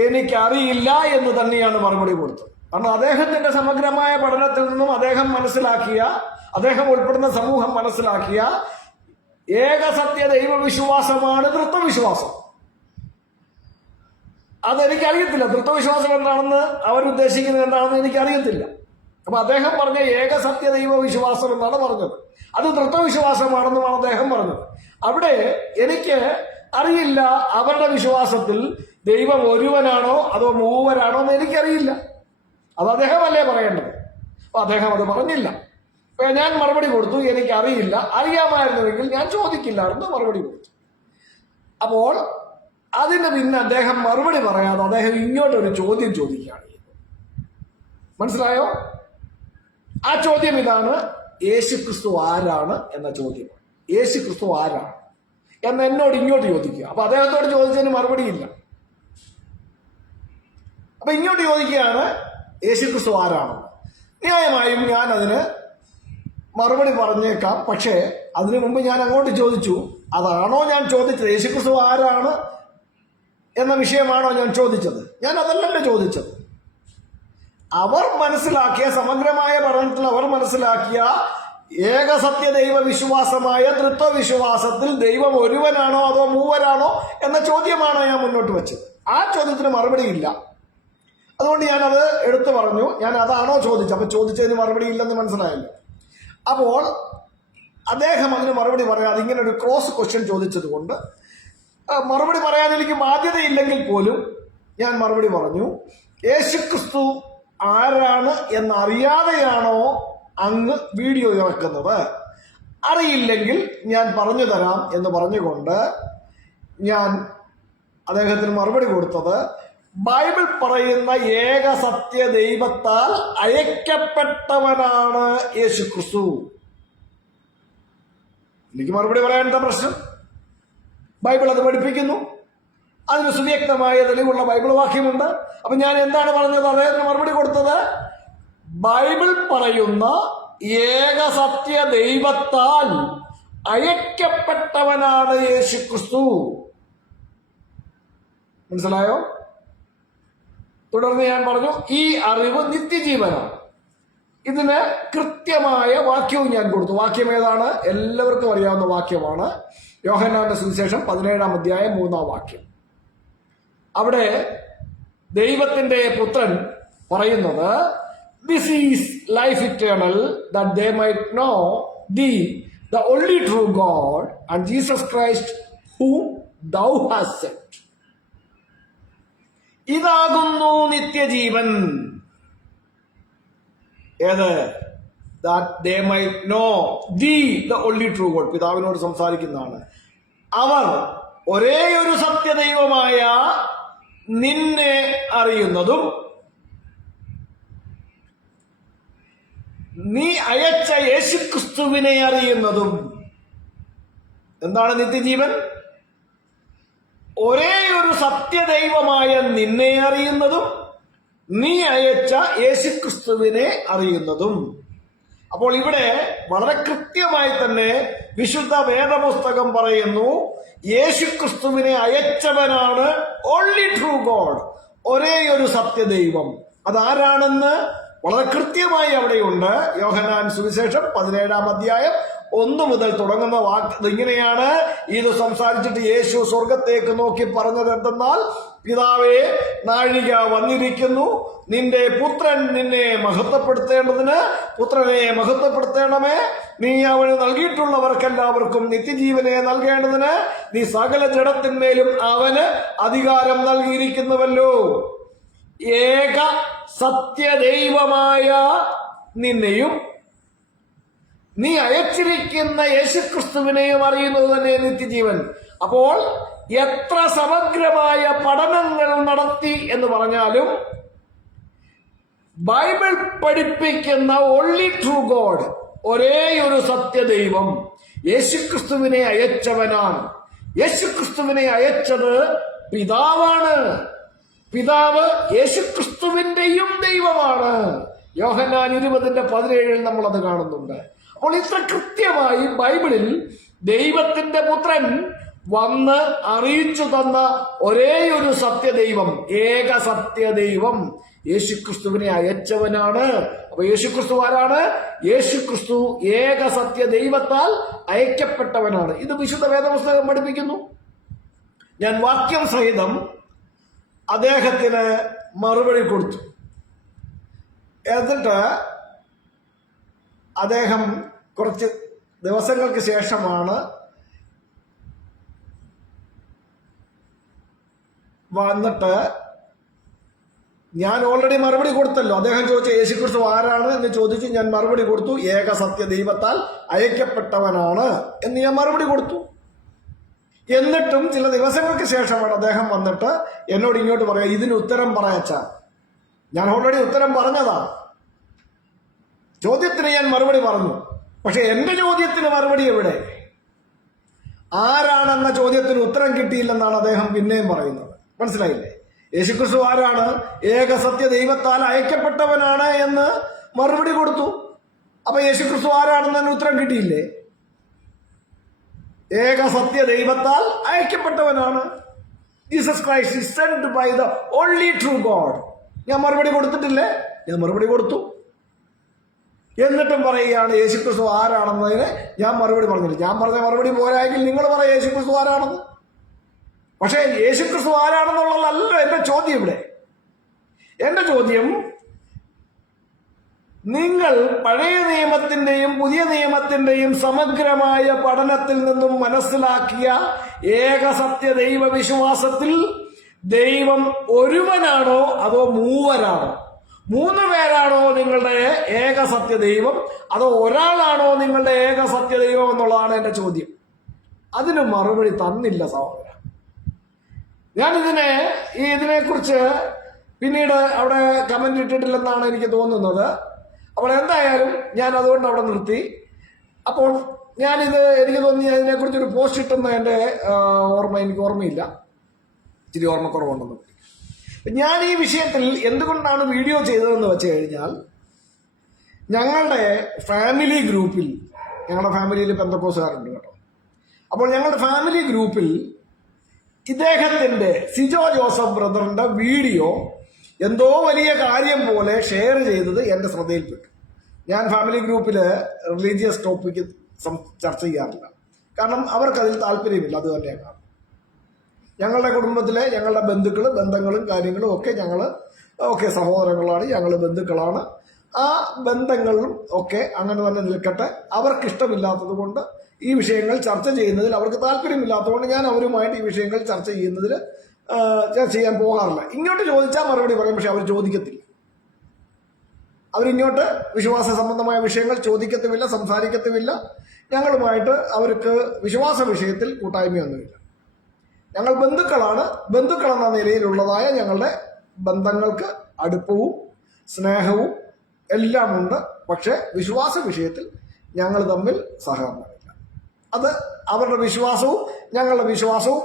എനിക്കറിയില്ല എന്ന് തന്നെയാണ് മറുപടി കൊടുത്തത്. കാരണം അദ്ദേഹത്തിന്റെ സമഗ്രമായ പഠനത്തിൽ നിന്നും അദ്ദേഹം മനസ്സിലാക്കിയ, അദ്ദേഹം ഉൾപ്പെടുന്ന സമൂഹം മനസ്സിലാക്കിയ ഏകസത്യ ദൈവവിശ്വാസമാണ് തൃത്വവിശ്വാസം. അതെനിക്കറിയത്തില്ല. തൃത്വവിശ്വാസം എന്താണെന്ന് അവരുദ്ദേശിക്കുന്നത് എന്താണെന്ന് എനിക്കറിയത്തില്ല. അപ്പൊ അദ്ദേഹം പറഞ്ഞ ഏകസത്യ ദൈവ വിശ്വാസം എന്നാണ് പറഞ്ഞത്. അത് തൃത്വവിശ്വാസമാണെന്നുമാണ് അദ്ദേഹം പറഞ്ഞത്. അവിടെ എനിക്ക് അറിയില്ല അവരുടെ വിശ്വാസത്തിൽ ദൈവം ഒരുവനാണോ അതോ മൂവരാണോ എന്ന് എനിക്കറിയില്ല. അത് അദ്ദേഹമല്ലേ പറയേണ്ടത്. അപ്പൊ അദ്ദേഹം അത് പറഞ്ഞില്ല. അപ്പൊ ഞാൻ മറുപടി കൊടുത്തു, എനിക്കറിയില്ല, അറിയാമായിരുന്നുവെങ്കിൽ ഞാൻ ചോദിക്കില്ലായിരുന്നു മറുപടി കൊടുത്തു. അപ്പോൾ അതിന് പിന്നെ അദ്ദേഹം മറുപടി പറയാതെ അദ്ദേഹം ഇങ്ങോട്ടൊരു ചോദ്യം ചോദിക്കുകയാണ്. മനസ്സിലായോ? ആ ചോദ്യം ഇതാണ്, യേശുക്രിസ്തു ആരാണ് എന്ന ചോദ്യം. യേശുക്രിസ്തു ആരാണ് എന്ന് എന്നോട് ഇങ്ങോട്ട് ചോദിക്കുക. അപ്പൊ അദ്ദേഹത്തോട് ചോദിച്ചതിന് മറുപടിയില്ല. അപ്പൊ ഇങ്ങോട്ട് ചോദിക്കുകയാണ് യേശുക്രിസ്തു ആരാണെന്ന്. ന്യായമായും ഞാൻ അതിന് മറുപടി പറഞ്ഞേക്കാം. പക്ഷേ അതിനു മുമ്പ് ഞാൻ അങ്ങോട്ട് ചോദിച്ചു, അതാണോ ഞാൻ ചോദിച്ചത്? യേശുക്രിസ്തു ആരാണ് എന്ന വിഷയമാണോ ഞാൻ ചോദിച്ചത്? ഞാൻ അതല്ലല്ലോ ചോദിച്ചത്. അവർ മനസ്സിലാക്കിയ, സമഗ്രമായ പഠനത്തിൽ അവർ മനസ്സിലാക്കിയ ഏകസത്യ ദൈവ വിശ്വാസമായ തൃത്വവിശ്വാസത്തിൽ ദൈവം ഒരുവനാണോ അതോ മൂവരാണോ എന്ന ചോദ്യമാണ് ഞാൻ മുന്നോട്ട് വെച്ചത്. ആ ചോദ്യത്തിന് മറുപടിയില്ല. അതുകൊണ്ട് ഞാനത് എടുത്തു പറഞ്ഞു. ഞാൻ അതാണോ ചോദിച്ചത്? അപ്പൊ ചോദിച്ചതിന് മറുപടി ഇല്ലെന്ന് മനസ്സിലായല്ലോ. അപ്പോൾ അദ്ദേഹം അതിന് മറുപടി പറയാതെ ഇങ്ങനെ ഒരു ക്രോസ് ക്വസ്റ്റ്യൻ ചോദിച്ചത് കൊണ്ട് മറുപടി പറയാൻ എനിക്ക് ബാധ്യതയില്ലെങ്കിൽ പോലും ഞാൻ മറുപടി പറഞ്ഞു. യേശുക്രിസ്തു ആരാണ് എന്നറിയാതെയാണോ അങ്ങ് വീഡിയോ ഇറക്കുന്നത്? അറിയില്ലെങ്കിൽ ഞാൻ പറഞ്ഞു തരാം എന്ന് പറഞ്ഞുകൊണ്ട് ഞാൻ അദ്ദേഹത്തിന് മറുപടി കൊടുത്തത്, ബൈബിൾ പറയുന്ന ഏക സത്യ ദൈവത്താൽ അയക്കപ്പെട്ടവനാണ് യേശുക്രിസ്തു. എനിക്ക് മറുപടി പറയാൻ എന്താ പ്രശ്നം? ബൈബിൾ അത് പഠിപ്പിക്കുന്നു. അതിന് സുവ്യക്തമായ തെളിവുള്ള ബൈബിൾ വാക്യമുണ്ട്. അപ്പൊ ഞാൻ എന്താണ് പറഞ്ഞത്? അദ്ദേഹത്തിന് മറുപടി കൊടുത്തത്, ബൈബിൾ പറയുന്ന ഏക സത്യ ദൈവത്താൽ അയക്കപ്പെട്ടവനാണ് യേശുക്രിസ്തു. മനസ്സിലായോ? തുടർന്ന് ഞാൻ പറഞ്ഞു, ഈ അറിവ് നിത്യജീവനാണ്. ഇതിന് കൃത്യമായ വാക്യവും ഞാൻ കൊടുത്തു. വാക്യം ഏതാണ്? എല്ലാവർക്കും അറിയാവുന്ന വാക്യമാണ്. യോഹന്നാന്റെ സുവിശേഷം 17-ാം അധ്യായം 3-ാം വാക്യം. അവിടെ ദൈവത്തിന്റെ പുത്രൻ പറയുന്നത്, this is life eternal, that they might no thee the only true God and Jesus Christ whom thou hast sent. ഇതാകുന്നു നിത്യജീവൻ. ഏത്? that they might know thee the only true God. പിതാവിനോട് സംസാരിക്കുന്നതാണ്. അവർ ഒരേ ഒരു സത്യദൈവമായ നിന്നെ അറിയുന്നതും നീ അയച്ച യേശുക്രിസ്തുവിനെ അറിയുന്നതും. എന്താണ് നിത്യജീവൻ? ഒരേ ഒരു സത്യദൈവമായ നിന്നെ അറിയുന്നതും നീ അയച്ച യേശുക്രിസ്തുവിനെ അറിയുന്നതും. അപ്പോൾ ഇവിടെ വളരെ കൃത്യമായി തന്നെ വിശുദ്ധ വേദപുസ്തകം പറയുന്നു, യേശുക്രിസ്തുവിനെ അയച്ചവനാണ് ഓൺലി ട്രൂ ഗോഡ്, ഒരേ ഒരു സത്യദൈവം. അതാരാണെന്ന് വളരെ കൃത്യമായി അവിടെയുണ്ട്. യോഹന്നാൻ സുവിശേഷം 17-ാം അധ്യായം 1 മുതൽ തുടങ്ങുന്ന വാക്ക് ഇങ്ങനെയാണ്. ഇത് സംസാരിച്ചിട്ട് യേശു സ്വർഗത്തേക്ക് നോക്കി പറഞ്ഞത് എന്തെന്നാൽ, പിതാവേ, നാഴിക വന്നിരിക്കുന്നു, നിന്റെ പുത്രൻ നിന്നെ മഹത്വപ്പെടുത്തേണ്ടതിന് പുത്രനെ മഹത്വപ്പെടുത്തേണമേ. നീ അവന് നൽകിയിട്ടുള്ളവർക്കെല്ലാവർക്കും നിത്യജീവനെ നൽകേണ്ടതിന് നീ സകല ജഡത്തിന്മേലും അവന് അധികാരം നൽകിയിരിക്കുന്നുവല്ലോ. ഏക സത്യദൈവമായ നിന്നെയും നീ അയച്ചിരിക്കുന്ന യേശുക്രിസ്തുവിനെയും അറിയുന്നത് തന്നെ നിത്യജീവൻ. അപ്പോൾ എത്ര സമഗ്രമായ പഠനങ്ങൾ നടത്തി എന്ന് പറഞ്ഞാലും ബൈബിൾ പഠിപ്പിക്കുന്ന ഓൺലി ട്രൂ ഗോഡ്, ഒരേ ഒരു സത്യദൈവം, യേശുക്രിസ്തുവിനെ അയച്ചവനാണ്. യേശുക്രിസ്തുവിനെ അയച്ചത് പിതാവാണ്. പിതാവ് യേശുക്രിസ്തുവിന്റെയും ദൈവമാണ്. യോഹന്നാൻ 20:17 നമ്മൾ അത് കാണുന്നുണ്ട്. അപ്പോൾ ഇത്ര കൃത്യമായി ബൈബിളിൽ ദൈവത്തിന്റെ പുത്രൻ വന്ന് അറിയിച്ചു തന്ന ഒരേ ഒരു സത്യദൈവം, ഏക സത്യദൈവം, യേശുക്രിസ്തുവിനെ അയച്ചവനാണ്. അപ്പൊ യേശുക്രിസ്തു ആരാണ്? യേശുക്രിസ്തു ഏക സത്യദൈവത്താൽ അയക്കപ്പെട്ടവനാണ്. ഇത് വിശുദ്ധ വേദപുസ്തകം പഠിപ്പിക്കുന്നു. ഞാൻ വാക്യം സഹിതം അദ്ദേഹത്തിന് മറുപടി കൊടുത്തു. എന്നിട്ട് അദ്ദേഹം കുറച്ച് ദിവസങ്ങൾക്ക് ശേഷമാണ് വന്നിട്ട്, ഞാൻ ഓൾറെഡി മറുപടി കൊടുത്തല്ലോ. അദ്ദേഹം ചോദിച്ച യേശുക്രിസ്തു ആരാണ് എന്ന് ചോദിച്ചു. ഞാൻ മറുപടി കൊടുത്തു, ഏക സത്യ ദൈവത്താൽ അയക്കപ്പെട്ടവനാണ് എന്ന് ഞാൻ മറുപടി കൊടുത്തു. എന്നിട്ടും ചില ദിവസങ്ങൾക്ക് ശേഷമാണ് അദ്ദേഹം വന്നിട്ട് എന്നോട് ഇങ്ങോട്ട് പറയാം, ഇതിന് ഉത്തരം പറയച്ച. ഞാൻ ഓൾറെഡി ഉത്തരം പറഞ്ഞതാണ്. ചോദ്യത്തിന് ഞാൻ മറുപടി പറഞ്ഞു. പക്ഷെ എന്റെ ചോദ്യത്തിന് മറുപടി എവിടെ? ആരാണെന്ന ചോദ്യത്തിന് ഉത്തരം കിട്ടിയില്ലെന്നാണ് അദ്ദേഹം പിന്നെയും പറയുന്നത്. മനസ്സിലായില്ലേ? യേശുക്രിസ്തു ആരാണ്? ഏകസത്യ ദൈവത്താൽ അയക്കപ്പെട്ടവനാണ് എന്ന് മറുപടി കൊടുത്തു. അപ്പൊ യേശുക്രിസ്തു ആരാണെന്നതിന് ഉത്തരം കിട്ടിയില്ലേ? ഏകസത്യ ദൈവത്താൽ അയക്കപ്പെട്ടവനാണ്. Jesus Christ is send by the only true God. ഞാൻ മറുപടി കൊടുത്തിട്ടില്ലേ? ഞാൻ മറുപടി കൊടുത്തു. എന്നിട്ടും പറയുകയാണ് യേശുക്രിസ്തു ആരാണെന്നതിന് ഞാൻ മറുപടി പറഞ്ഞില്ല. ഞാൻ പറഞ്ഞ മറുപടി പോരായെങ്കിൽ നിങ്ങൾ പറയാം യേശുക്രിസ്തു ആരാണെന്ന്. പക്ഷേ യേശുക്രിസ്തു ആരാണെന്നുള്ളതല്ല എന്റെ ചോദ്യം ഇവിടെ. എന്റെ ചോദ്യം, നിങ്ങൾ പഴയ നിയമത്തിന്റെയും പുതിയ നിയമത്തിന്റെയും സമഗ്രമായ പഠനത്തിൽ നിന്നും മനസ്സിലാക്കിയ ഏകസത്യ ദൈവ വിശ്വാസത്തിൽ ദൈവം ഒരുവനാണോ അതോ മൂവരാണോ? 3 പേരാണോ നിങ്ങളുടെ ഏകസത്യ ദൈവം, അതോ ഒരാളാണോ നിങ്ങളുടെ ഏകസത്യ ദൈവം എന്നുള്ളതാണ് എന്റെ ചോദ്യം. അതിന് മറുപടി തന്നില്ല സഹോദര. ഞാൻ ഇതിനെക്കുറിച്ച് പിന്നീട് അവിടെ കമന്റ് ഇട്ടിട്ടില്ലെന്നാണ് എനിക്ക് തോന്നുന്നത്. അപ്പോൾ എന്തായാലും ഞാൻ അതുകൊണ്ട് അവിടെ നിർത്തി. അപ്പോൾ എനിക്ക് തോന്നി അതിനെക്കുറിച്ചൊരു പോസ്റ്റ് ഇട്ടെന്ന് എൻ്റെ എനിക്ക് ഓർമ്മയില്ല, ഇച്ചിരി ഓർമ്മക്കുറവുണ്ടെന്ന്. ഞാൻ ഈ വിഷയത്തിൽ എന്തുകൊണ്ടാണ് വീഡിയോ ചെയ്തതെന്ന് വെച്ച് കഴിഞ്ഞാൽ, ഞങ്ങളുടെ ഫാമിലി ഗ്രൂപ്പിൽ, ഞങ്ങളുടെ ഫാമിലിയിൽ പെന്തക്കോസുകാരുണ്ട് കേട്ടോ. അപ്പോൾ ഞങ്ങളുടെ ഫാമിലി ഗ്രൂപ്പിൽ ഇദ്ദേഹത്തിന്റെ സിജോ ജോസഫ് ബ്രദറിന്റെ വീഡിയോ എന്തോ വലിയ കാര്യം പോലെ ഷെയർ ചെയ്തത് എന്റെ ശ്രദ്ധയിൽപ്പെട്ടു. ഞാൻ ഫാമിലി ഗ്രൂപ്പില് റിലീജിയസ് ടോപ്പിക്ക് ചർച്ച ചെയ്യാറില്ല, കാരണം അവർക്കതിൽ താല്പര്യമില്ല. അത് തന്നെയാണ് ഞങ്ങളുടെ കുടുംബത്തിലെ ഞങ്ങളുടെ ബന്ധങ്ങളും കാര്യങ്ങളും ഒക്കെ ഒക്കെ സഹോദരങ്ങളാണ്, ഞങ്ങൾ ബന്ധുക്കളാണ്. ആ ബന്ധങ്ങളും ഒക്കെ അങ്ങനെ തന്നെ നിൽക്കട്ടെ. അവർക്കിഷ്ടമില്ലാത്തത് കൊണ്ട് ഈ വിഷയങ്ങൾ ചർച്ച ചെയ്യുന്നതിൽ അവർക്ക് താല്പര്യമില്ലാത്തതുകൊണ്ട് ഞാൻ അവരുമായിട്ട് ഈ വിഷയങ്ങൾ ചർച്ച ചെയ്യാൻ പോകാറില്ല. ഇങ്ങോട്ട് ചോദിച്ചാൽ മറുപടി പറയും, പക്ഷെ അവർ ചോദിക്കത്തില്ല. അവരിങ്ങോട്ട് വിശ്വാസ സംബന്ധമായ വിഷയങ്ങൾ ചോദിക്കത്തുമില്ല, സംസാരിക്കത്തുമില്ല. ഞങ്ങളുമായിട്ട് അവർക്ക് വിശ്വാസ വിഷയത്തിൽ കൂട്ടായ്മയൊന്നുമില്ല. ഞങ്ങൾ ബന്ധുക്കളെന്ന നിലയിലുള്ളതായ ഞങ്ങളുടെ ബന്ധങ്ങൾക്ക് അടുപ്പവും സ്നേഹവും എല്ലാം ഉണ്ട്. പക്ഷെ വിശ്വാസ വിഷയത്തിൽ ഞങ്ങൾ തമ്മിൽ സഹകരണമില്ല. അത് അവരുടെ വിശ്വാസവും ഞങ്ങളുടെ വിശ്വാസവും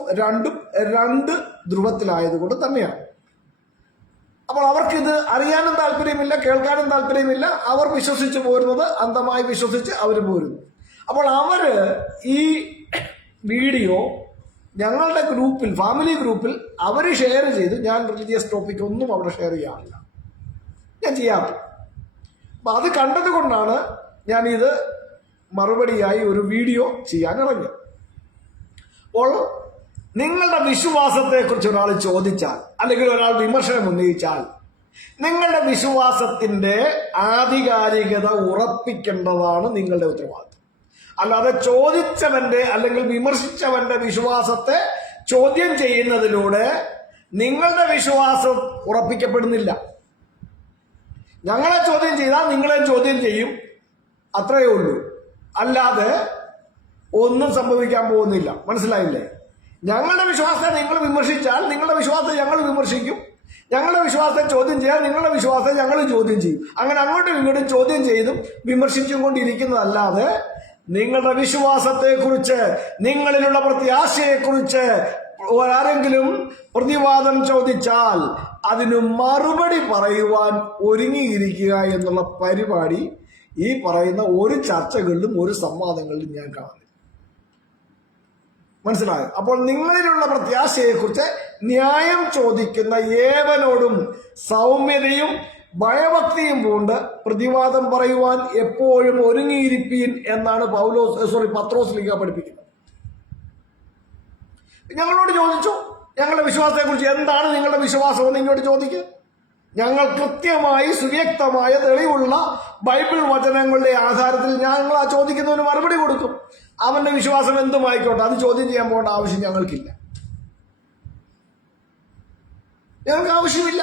രണ്ട് ധ്രുവത്തിലായതുകൊണ്ട് തന്നെയാണ്. അപ്പോൾ അവർക്കിത് അറിയാനും താല്പര്യമില്ല, കേൾക്കാനും താല്പര്യമില്ല. അവർ വിശ്വസിച്ച് പോരുന്നത് അന്ധമായി വിശ്വസിച്ച് അവർ പോരുന്നു. അപ്പോൾ അവര് ഈ വീഡിയോ ഞങ്ങളുടെ ഗ്രൂപ്പിൽ, ഫാമിലി ഗ്രൂപ്പിൽ അവർ ഷെയർ ചെയ്ത്, ഞാൻ റിലീജിയസ് ടോപ്പിക് ഒന്നും അവിടെ ഷെയർ ചെയ്യാറില്ല, ഞാൻ ചെയ്യാറില്ല. അപ്പൊ അത് കണ്ടതുകൊണ്ടാണ് ഞാനിത് മറുപടിയായി ഒരു വീഡിയോ ചെയ്യാൻ ഇറങ്ങിയത്. അപ്പോൾ നിങ്ങളുടെ വിശ്വാസത്തെക്കുറിച്ച് ഒരാൾ ചോദിച്ചാൽ, അല്ലെങ്കിൽ ഒരാൾ വിമർശനം ഉന്നയിച്ചാൽ, നിങ്ങളുടെ വിശ്വാസത്തിന്റെ ആധികാരികത ഉറപ്പിക്കേണ്ടതാണ് നിങ്ങളുടെ ഉത്തരവാദിത്വം. അല്ലാതെ ചോദിച്ചവന്റെ അല്ലെങ്കിൽ വിമർശിച്ചവന്റെ വിശ്വാസത്തെ ചോദ്യം ചെയ്യുന്നതിലൂടെ നിങ്ങളുടെ വിശ്വാസം ഉറപ്പിക്കപ്പെടുന്നില്ല. ഞങ്ങളെ ചോദ്യം ചെയ്താൽ നിങ്ങളെ ചോദ്യം ചെയ്യും, അത്രയേ ഉള്ളൂ. അല്ലാതെ ഒന്നും സംഭവിക്കാൻ പോകുന്നില്ല. മനസ്സിലായില്ലേ? ഞങ്ങളുടെ വിശ്വാസത്തെ നിങ്ങൾ വിമർശിച്ചാൽ നിങ്ങളുടെ വിശ്വാസത്തെ ഞങ്ങൾ വിമർശിക്കും, ഞങ്ങളുടെ വിശ്വാസത്തെ ചോദ്യം ചെയ്യാൻ നിങ്ങളുടെ വിശ്വാസത്തെ ഞങ്ങൾ ചോദ്യം ചെയ്യും. അങ്ങനെ അങ്ങോട്ടും ഇങ്ങോട്ടും ചോദ്യം ചെയ്തും വിമർശിച്ചും കൊണ്ടിരിക്കുന്നതല്ലാതെ നിങ്ങളുടെ വിശ്വാസത്തെക്കുറിച്ച്, നിങ്ങളിലുള്ള പ്രത്യാശയെക്കുറിച്ച് ആരെങ്കിലും പ്രതിവാദം ചോദിച്ചാൽ അതിന് മറുപടി പറയുവാൻ ഒരുങ്ങിയിരിക്കുക എന്നുള്ള പരിപാടി ഈ പറയുന്ന ഒരു ചർച്ചകളിലും ഒരു സംവാദങ്ങളിലും ഞാൻ കാണുന്നില്ല. മനസ്സിലായോ? അപ്പോൾ നിങ്ങളിലുള്ള പ്രത്യാശയെക്കുറിച്ച് ന്യായം ചോദിക്കുന്ന ഏവനോടും സൗമ്യതയും ഭയഭക്തിയും പൂണ്ട് പ്രതിവാദം പറയുവാൻ എപ്പോഴും ഒരുങ്ങിയിരിപ്പീൻ എന്നാണ് പത്രോസ് ലീഗ പഠിപ്പിക്കുന്നത്. ഞങ്ങളോട് ചോദിച്ചു, ഞങ്ങളുടെ വിശ്വാസത്തെക്കുറിച്ച് എന്താണ് നിങ്ങളുടെ വിശ്വാസം എന്ന് ഇങ്ങോട്ട് ചോദിക്കുക. ഞങ്ങൾ കൃത്യമായി സുവ്യക്തമായ തെളിവുള്ള ബൈബിൾ വചനങ്ങളുടെ ആധാരത്തിൽ ഞങ്ങൾ ആ ചോദിക്കുന്നതിന് മറുപടി കൊടുക്കും. അവന്റെ വിശ്വാസം എന്തുമായിക്കോട്ടെ, അത് ചോദ്യം ചെയ്യാൻ പോകേണ്ട ആവശ്യം ഞങ്ങൾക്കില്ല. ഞങ്ങൾക്ക് ആവശ്യമില്ല.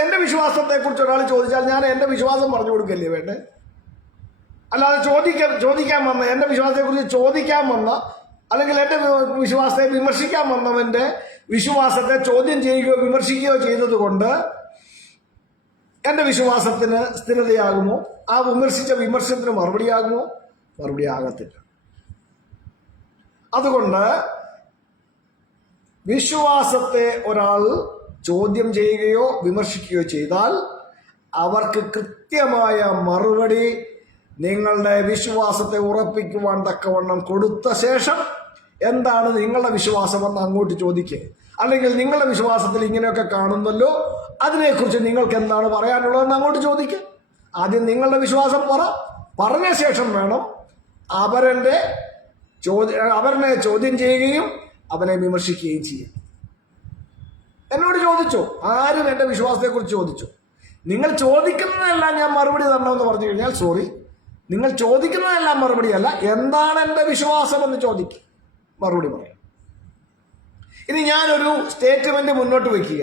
എന്റെ വിശ്വാസത്തെക്കുറിച്ച് ഒരാൾ ചോദിച്ചാൽ ഞാൻ എന്റെ വിശ്വാസം പറഞ്ഞു കൊടുക്കല്ലേ വേണ്ടേ? അല്ലാതെ ചോദിക്കാൻ വന്ന, എന്റെ വിശ്വാസത്തെക്കുറിച്ച് ചോദിക്കാൻ വന്ന, അല്ലെങ്കിൽ എന്റെ വിശ്വാസത്തെ വിമർശിക്കാൻ വന്നവന്റെ വിശ്വാസത്തെ ചോദ്യം ചെയ്യുകയോ വിമർശിക്കുകയോ ചെയ്തത് കൊണ്ട് എൻ്റെ വിശ്വാസത്തിന് സ്ഥിരതയാകുമോ? ആ വിമർശിച്ച വിമർശനത്തിന് മറുപടിയാകുമോ? മറുപടി ആകത്തില്ല. അതുകൊണ്ട് വിശ്വാസത്തെ ഒരാൾ ചോദ്യം ചെയ്യുകയോ വിമർശിക്കുകയോ ചെയ്താൽ അവർക്ക് കൃത്യമായ മറുപടി നിങ്ങളുടെ വിശ്വാസത്തെ ഉറപ്പിക്കുവാൻ തക്കവണ്ണം കൊടുത്ത ശേഷം എന്താണ് നിങ്ങളുടെ വിശ്വാസമെന്ന് അങ്ങോട്ട് ചോദിക്കുക. അല്ലെങ്കിൽ നിങ്ങളുടെ വിശ്വാസത്തിൽ ഇങ്ങനെയൊക്കെ കാണുന്നല്ലോ, അതിനെക്കുറിച്ച് നിങ്ങൾക്ക് എന്താണ് പറയാനുള്ളതെന്ന് അങ്ങോട്ട് ചോദിക്കുക. ആദ്യം നിങ്ങളുടെ വിശ്വാസം പറഞ്ഞ ശേഷം വേണം അവരെ ചോദ്യം ചെയ്യുകയും അവനെ വിമർശിക്കുകയും ചെയ്യും. എന്നോട് ചോദിച്ചോ, ആരും എൻ്റെ വിശ്വാസത്തെക്കുറിച്ച് ചോദിച്ചോ. നിങ്ങൾ ചോദിക്കുന്നതെല്ലാം ഞാൻ മറുപടി തരണമെന്ന് പറഞ്ഞു കഴിഞ്ഞാൽ സോറി, നിങ്ങൾ ചോദിക്കുന്നതെല്ലാം മറുപടിയല്ല. എന്താണ് എൻ്റെ വിശ്വാസമെന്ന് ചോദിക്കും, മറുപടി പറയാം. ഇനി ഞാനൊരു സ്റ്റേറ്റ്മെന്റ് മുന്നോട്ട് വയ്ക്കുക,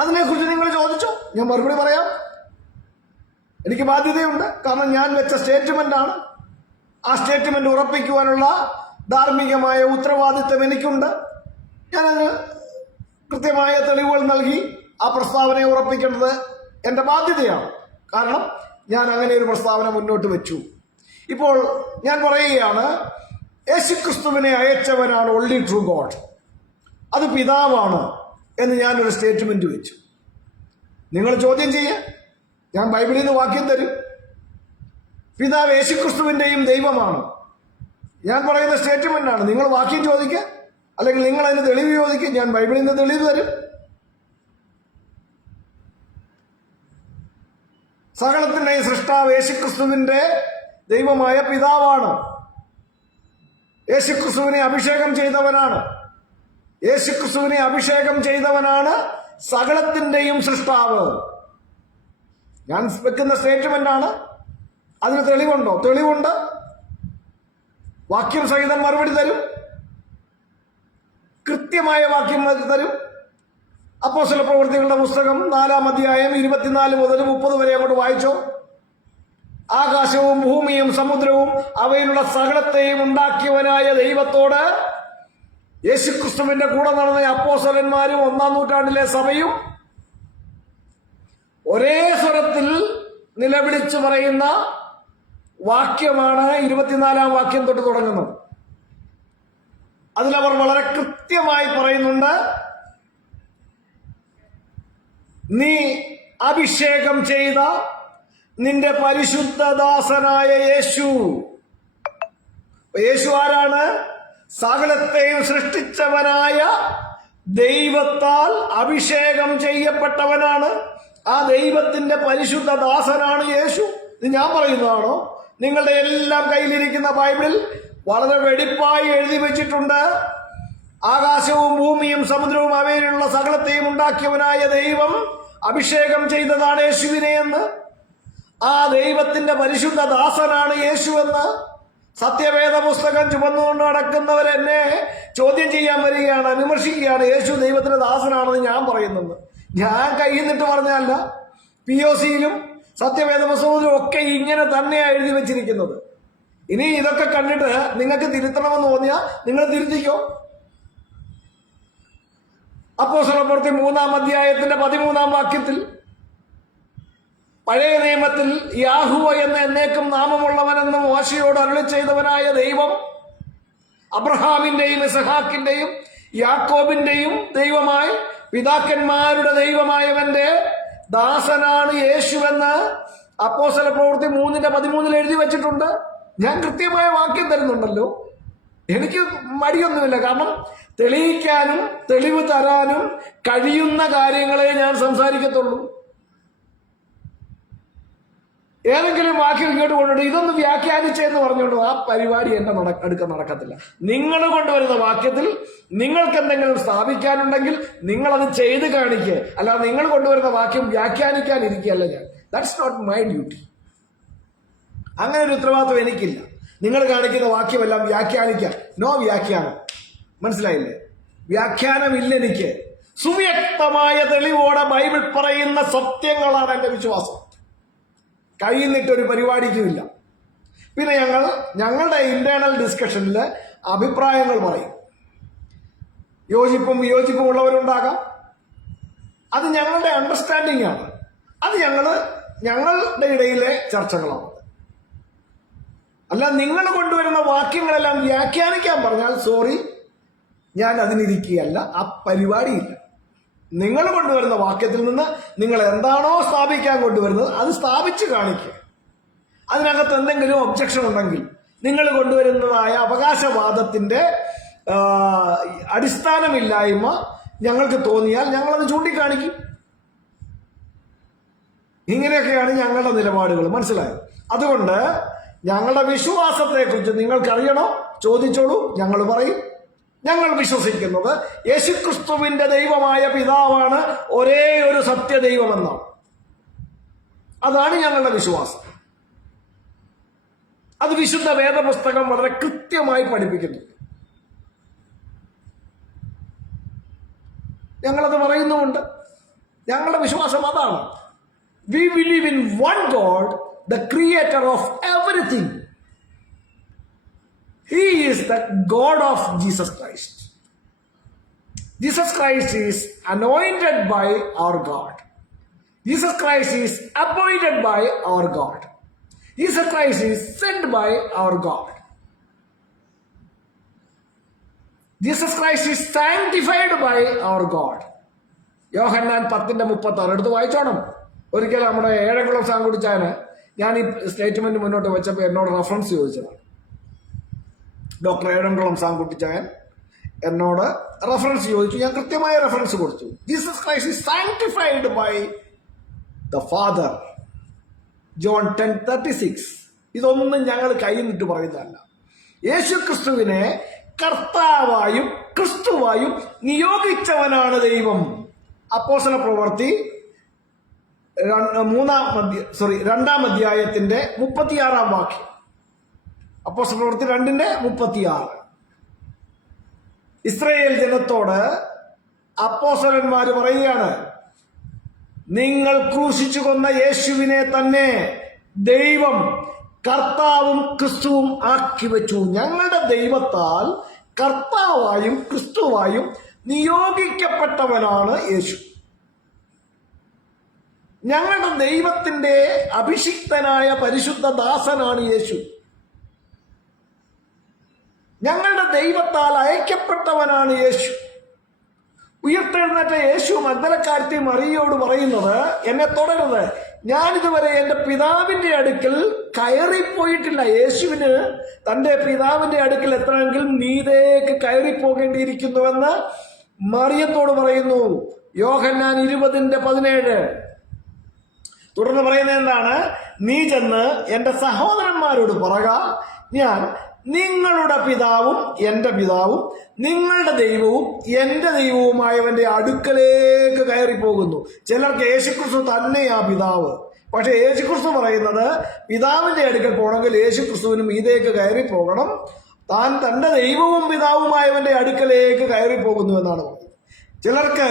അതിനെക്കുറിച്ച് നിങ്ങൾ ചോദിച്ചോ, ഞാൻ മറുപടി പറയാം. എനിക്ക് ബാധ്യതയുണ്ട്, കാരണം ഞാൻ വെച്ച സ്റ്റേറ്റ്മെന്റ് ആണ്. ആ സ്റ്റേറ്റ്മെന്റ് ഉറപ്പിക്കുവാനുള്ള ധാർമ്മികമായ ഉത്തരവാദിത്വം എനിക്കുണ്ട്. ഞാനതിന് കൃത്യമായ തെളിവുകൾ നൽകി ആ പ്രസ്താവനയെ ഉറപ്പിക്കേണ്ടത് എൻ്റെ ബാധ്യതയാണ്. കാരണം ഞാൻ അങ്ങനെ ഒരു പ്രസ്താവന മുന്നോട്ട് വെച്ചു. ഇപ്പോൾ ഞാൻ പറയുകയാണ്, യേശുക്രിസ്തുവിനെ അയച്ചവനാണ് ഓൺലി ട്രൂ ഗോഡ്, അത് പിതാവാണ് എന്ന് ഞാനൊരു സ്റ്റേറ്റ്മെന്റ് വെച്ചു. നിങ്ങൾ ചോദ്യം ചെയ്യുക, ഞാൻ ബൈബിളിൽ നിന്ന് വാക്യം തരും. പിതാവ് യേശുക്രിസ്തുവിൻ്റെയും ദൈവമാണ്, ഞാൻ പറയുന്ന സ്റ്റേറ്റ്മെന്റാണ്. നിങ്ങൾ വാക്യം ചോദിക്കുക, അല്ലെങ്കിൽ നിങ്ങൾ അതിന് തെളിവ് ചോദിക്കുക, ഞാൻ ബൈബിളിൽ നിന്ന് തെളിവ് തരും. സകലത്തിൻ്റെയും സൃഷ്ടാവ് യേശുക്രിസ്തുവിന്റെ ദൈവമായ പിതാവാണ്. യേശുക്രിസ്തുവിനെ അഭിഷേകം ചെയ്തവനാണ്. യേശുക്രിസ്തുവിനെ അഭിഷേകം ചെയ്തവനാണ് സകലത്തിന്റെയും സൃഷ്ടാവ്. ഞാൻ വെക്കുന്ന സ്റ്റേറ്റ്മെന്റ് ആണ്. അതിന് തെളിവുണ്ടോ? തെളിവുണ്ട്. വാക്യം സഹിതം മറുപടി തരും, കൃത്യമായ വാക്യം തരും. അപ്പോസ്തല പ്രവൃത്തികളുടെ പുസ്തകം 4-ാം അധ്യായം 24 മുതൽ 30 വരെ അങ്ങോട്ട് വായിച്ചോ. ആകാശവും ഭൂമിയും സമുദ്രവും അവയിലുള്ള സകലത്തെയും ഉണ്ടാക്കിയവനായ ദൈവത്തോട് യേശുക്രിസ്തുവിന്റെ കൂടെ നടന്ന അപ്പോസ്തലന്മാരും 1-ാം നൂറ്റാണ്ടിലെ സഭയും ഒരേ സ്വരത്തിൽ നിലവിളിച്ചു പറയുന്ന വാക്യമാണ് 24-ാം വാക്യം തൊട്ട് തുടങ്ങുന്നത്. അതിലവർ വളരെ കൃത്യമായി പറയുന്നുണ്ട്, നീ അഭിഷേകം ചെയ്ത നിന്റെ പരിശുദ്ധദാസനായ യേശു. യേശു ആരാണ്? സകലത്തെയും സൃഷ്ടിച്ചവനായ ദൈവത്താൽ അഭിഷേകം ചെയ്യപ്പെട്ടവനാണ്. ആ ദൈവത്തിന്റെ പരിശുദ്ധദാസനാണ് യേശു. ഇത് ഞാൻ പറയുന്നതാണോ? നിങ്ങളുടെ എല്ലാം കയ്യിലിരിക്കുന്ന ബൈബിളിൽ വളരെ വെടിപ്പായി എഴുതി വെച്ചിട്ടുണ്ട്, ആകാശവും ഭൂമിയും സമുദ്രവും അവയിലുള്ള സകലത്തെയും ഉണ്ടാക്കിയവനായ ദൈവം അഭിഷേകം ചെയ്തതാണ് യേശുവിനെ എന്ന്. ആ ദൈവത്തിന്റെ പരിശുദ്ധ ദാസനാണ് യേശു എന്ന് സത്യവേദ പുസ്തകം ചുമന്നുകൊണ്ട് നടക്കുന്നവരെന്നെ ചോദ്യം ചെയ്യാൻ വരികയാണ്, വിമർശിക്കുകയാണ്. യേശു ദൈവത്തിന്റെ ദാസനാണെന്ന് ഞാൻ പറയുന്നത്. ഞാൻ കയ്യിൽ നിന്നിട്ട് പറഞ്ഞല്ല, POCയിലും സത്യവേദ പുസ്തകത്തിലും ഒക്കെ ഇങ്ങനെ തന്നെയാണ് എഴുതി വെച്ചിരിക്കുന്നത്. ഇനി ഇതൊക്കെ കണ്ടിട്ട് നിങ്ങൾക്ക് തിരുത്തണമെന്ന് തോന്നിയാൽ നിങ്ങൾ തിരുത്തിക്കോ. അപ്പോസ്തല പ്രവൃത്തി 3-ാം അധ്യായത്തിന്റെ 13-ാം വാക്യത്തിൽ പഴയ നിയമത്തിൽ യാഹൂവ എന്ന എന്നേക്കും നാമമുള്ളവനെന്ന് മോശയോട് അരുളി ചെയ്തവനായ ദൈവം അബ്രഹാമിന്റെയും ഇസഹാക്കിന്റെയും യാക്കോബിന്റെയും ദൈവമായി പിതാക്കന്മാരുടെ ദൈവമായവന്റെ ദാസനാണ് യേശുവെന്ന് അപ്പോസ്തല പ്രവൃത്തി 3:13 എഴുതി വെച്ചിട്ടുണ്ട്. ഞാൻ കൃത്യമായ വാക്യം തരുന്നുണ്ടല്ലോ, എനിക്ക് മടിയൊന്നുമില്ല. കാരണം തെളിയിക്കാനും തെളിവ് തരാനും കഴിയുന്ന കാര്യങ്ങളെ ഞാൻ സംസാരിക്കത്തുള്ളൂ. ഏതെങ്കിലും വാക്യം ഇങ്ങോട്ട് കൊണ്ടുപോയി ഇതൊന്ന് വ്യാഖ്യാനിച്ചെന്ന് പറഞ്ഞുകൊണ്ട് ആ പരിപാടി എന്റെ അടുക്ക നടക്കത്തില്ല. നിങ്ങൾ കൊണ്ടുവരുന്ന വാക്യത്തിൽ നിങ്ങൾക്ക് എന്തെങ്കിലും സ്ഥാപിക്കാനുണ്ടെങ്കിൽ നിങ്ങൾ അത് ചെയ്ത് കാണിക്കുക, അല്ലാതെ നിങ്ങൾ കൊണ്ടുവരുന്ന വാക്യം വ്യാഖ്യാനിക്കാനിരിക്കുകയല്ല ഞാൻ. That's not my duty. അങ്ങനെ ഒരു ഉത്തരവാദിത്വം എനിക്കില്ല. നിങ്ങൾ കാണിക്കുന്ന വാക്യമെല്ലാം വ്യാഖ്യാനിക്കാൻ. നോ വ്യാഖ്യാനം. മനസ്സിലായില്ലേ? വ്യാഖ്യാനമില്ല എനിക്ക്. സുവ്യക്തമായ തെളിവോടെ ബൈബിൾ പറയുന്ന സത്യങ്ങളാണ് എന്റെ വിശ്വാസം. കയ്യിൽ നിട്ടൊരു പരിപാടിക്കുമില്ല. പിന്നെ ഞങ്ങളുടെ ഇന്റേണൽ ഡിസ്കഷനിൽ അഭിപ്രായങ്ങൾ പറയും. യോജിപ്പും വിയോജിപ്പും ഉള്ളവരുണ്ടാകാം. അത് ഞങ്ങളുടെ അണ്ടർസ്റ്റാൻഡിംഗ് ആണ്. അത് ഞങ്ങളുടെ ഇടയിലെ ചർച്ചകളാണ്. അല്ല നിങ്ങൾ കൊണ്ടുവരുന്ന വാക്യങ്ങളെല്ലാം വ്യാഖ്യാനിക്കാൻ പറഞ്ഞാൽ സോറി, ഞാൻ അതിനിരിക്കുകയല്ല, ആ പരിപാടിയില്ല. നിങ്ങൾ കൊണ്ടുവരുന്ന വാക്യത്തിൽ നിന്ന് നിങ്ങൾ എന്താണോ സ്ഥാപിക്കാൻ കൊണ്ടുവരുന്നത് അത് സ്ഥാപിച്ച് കാണിക്കുക. അതിനകത്ത് എന്തെങ്കിലും ഒബ്ജക്ഷൻ ഉണ്ടെങ്കിൽ നിങ്ങൾ കൊണ്ടുവരുന്നതായ അവകാശവാദത്തിന്റെ അടിസ്ഥാനമില്ലായ്മ ഞങ്ങൾക്ക് തോന്നിയാൽ ഞങ്ങളത് ചൂണ്ടിക്കാണിക്കും. ഇങ്ങനെയൊക്കെയാണ് ഞങ്ങളുടെ നിലപാടുകൾ. മനസ്സിലായോ? അതുകൊണ്ട് ഞങ്ങളുടെ വിശ്വാസത്തെക്കുറിച്ച് നിങ്ങൾക്കറിയണോ? ചോദിച്ചോളൂ, ഞങ്ങൾ പറയും. ഞങ്ങൾ വിശ്വസിക്കുന്നത് യേശുക്രിസ്തുവിന്റെ ദൈവമായ പിതാവാണ് ഒരേ ഒരു സത്യദൈവമെന്നാണ്. അതാണ് ഞങ്ങളുടെ വിശ്വാസം. അത് വിശുദ്ധ വേദപുസ്തകം വളരെ കൃത്യമായി പഠിപ്പിക്കുന്നു. ഞങ്ങളത് പറയുന്നുമുണ്ട്. ഞങ്ങളുടെ വിശ്വാസം അതാണ്. We believe in one God, the creator of everything. He is the God of Jesus Christ. Jesus Christ is anointed by our God. Jesus Christ is appointed by our God. Jesus Christ is sent by our God. Jesus Christ is sanctified by our God. യോഹന്നാൻ 10:36 എടുത്ത് വായിച്ചോണം. ഒരിക്കൽ നമ്മുടെ ഏഴംകുളം സാങ്കുടിച്ചാന് ഞാൻ ഈ statement മുന്നോട്ട് വെച്ചപ്പോൾ എന്നോട് reference ചോദിച്ചതാണ്. Doctor Ezhamkulam സാങ്കുട്ടിച്ചായൻ എന്നോട് റെഫറൻസ് ചോദിച്ചു. ഞാൻ കൃത്യമായ റെഫറൻസ് കൊടുത്തു. Jesus Christ is sanctified by the Father, John 10:36. ഇതൊന്നും ഞങ്ങൾ കൈന്നിട്ട് പറയുന്നതല്ല. യേശു ക്രിസ്തുവിനെ കർത്താവായും ക്രിസ്തുവായും നിയോഗിച്ചവനാണ് ദൈവം. അപ്പോസ്തല പ്രവൃത്തി 2-ാം അധ്യായത്തിന്റെ 36-ാം വാക്യം. അപ്പോസ്തല പ്രവൃത്തി 2:36. ഇസ്രായേൽ ജനത്തോട് അപ്പോസ്തലന്മാര് പറയുകയാണ്, നിങ്ങൾ ക്രൂശിച്ചു കൊന്ന യേശുവിനെ തന്നെ ദൈവം കർത്താവും ക്രിസ്തുവും ആക്കി വെച്ചു. ഞങ്ങളുടെ ദൈവത്താൽ കർത്താവായും ക്രിസ്തുവായും നിയോഗിക്കപ്പെട്ടവനാണ് യേശു. ഞങ്ങളുടെ ദൈവത്തിന്റെ അഭിഷിക്തനായ പരിശുദ്ധ ദാസനാണ് യേശു. ഞങ്ങളുടെ ദൈവത്താൽ അയക്കപ്പെട്ടവനാണ് യേശു. ഉയർത്തെഴുന്നേറ്റ യേശു മഗ്ദലക്കാരത്തി മറിയയോട് പറയുന്നത്, എന്നെ തുടരുത്, ഞാനിതുവരെ എന്റെ പിതാവിന്റെ അടുക്കൽ കയറിപ്പോയിട്ടില്ല. യേശുവിന് തന്റെ പിതാവിന്റെ അടുക്കൽ എത്തണമെങ്കിൽ നീതേക്ക് കയറിപ്പോകേണ്ടിയിരിക്കുന്നുവെന്ന് മറിയത്തോട് പറയുന്നു. യോഹന്നാൻ 20:17. തുടർന്ന് പറയുന്നത് എന്താണ്? നീ ചെന്ന് എന്റെ സഹോദരന്മാരോട് പറക, ഞാൻ നിങ്ങളുടെ പിതാവും എന്റെ പിതാവും നിങ്ങളുടെ ദൈവവും എന്റെ ദൈവവുമായവന്റെ അടുക്കലേക്ക് കയറിപ്പോകുന്നു. ചിലർക്ക് യേശുക്രിസ്തു തന്നെയാ പിതാവ്. പക്ഷെ യേശുക്രിസ്തു പറയുന്നത് പിതാവിന്റെ അടുക്കൽ പോകണമെങ്കിൽ യേശുക്രിസ്തുവിനും ഇതേക്ക് കയറി പോകണം. താൻ തന്റെ ദൈവവും പിതാവുമായവന്റെ അടുക്കലേക്ക് കയറി പോകുന്നു എന്നാണ് പറയുന്നത്. ചിലർക്ക്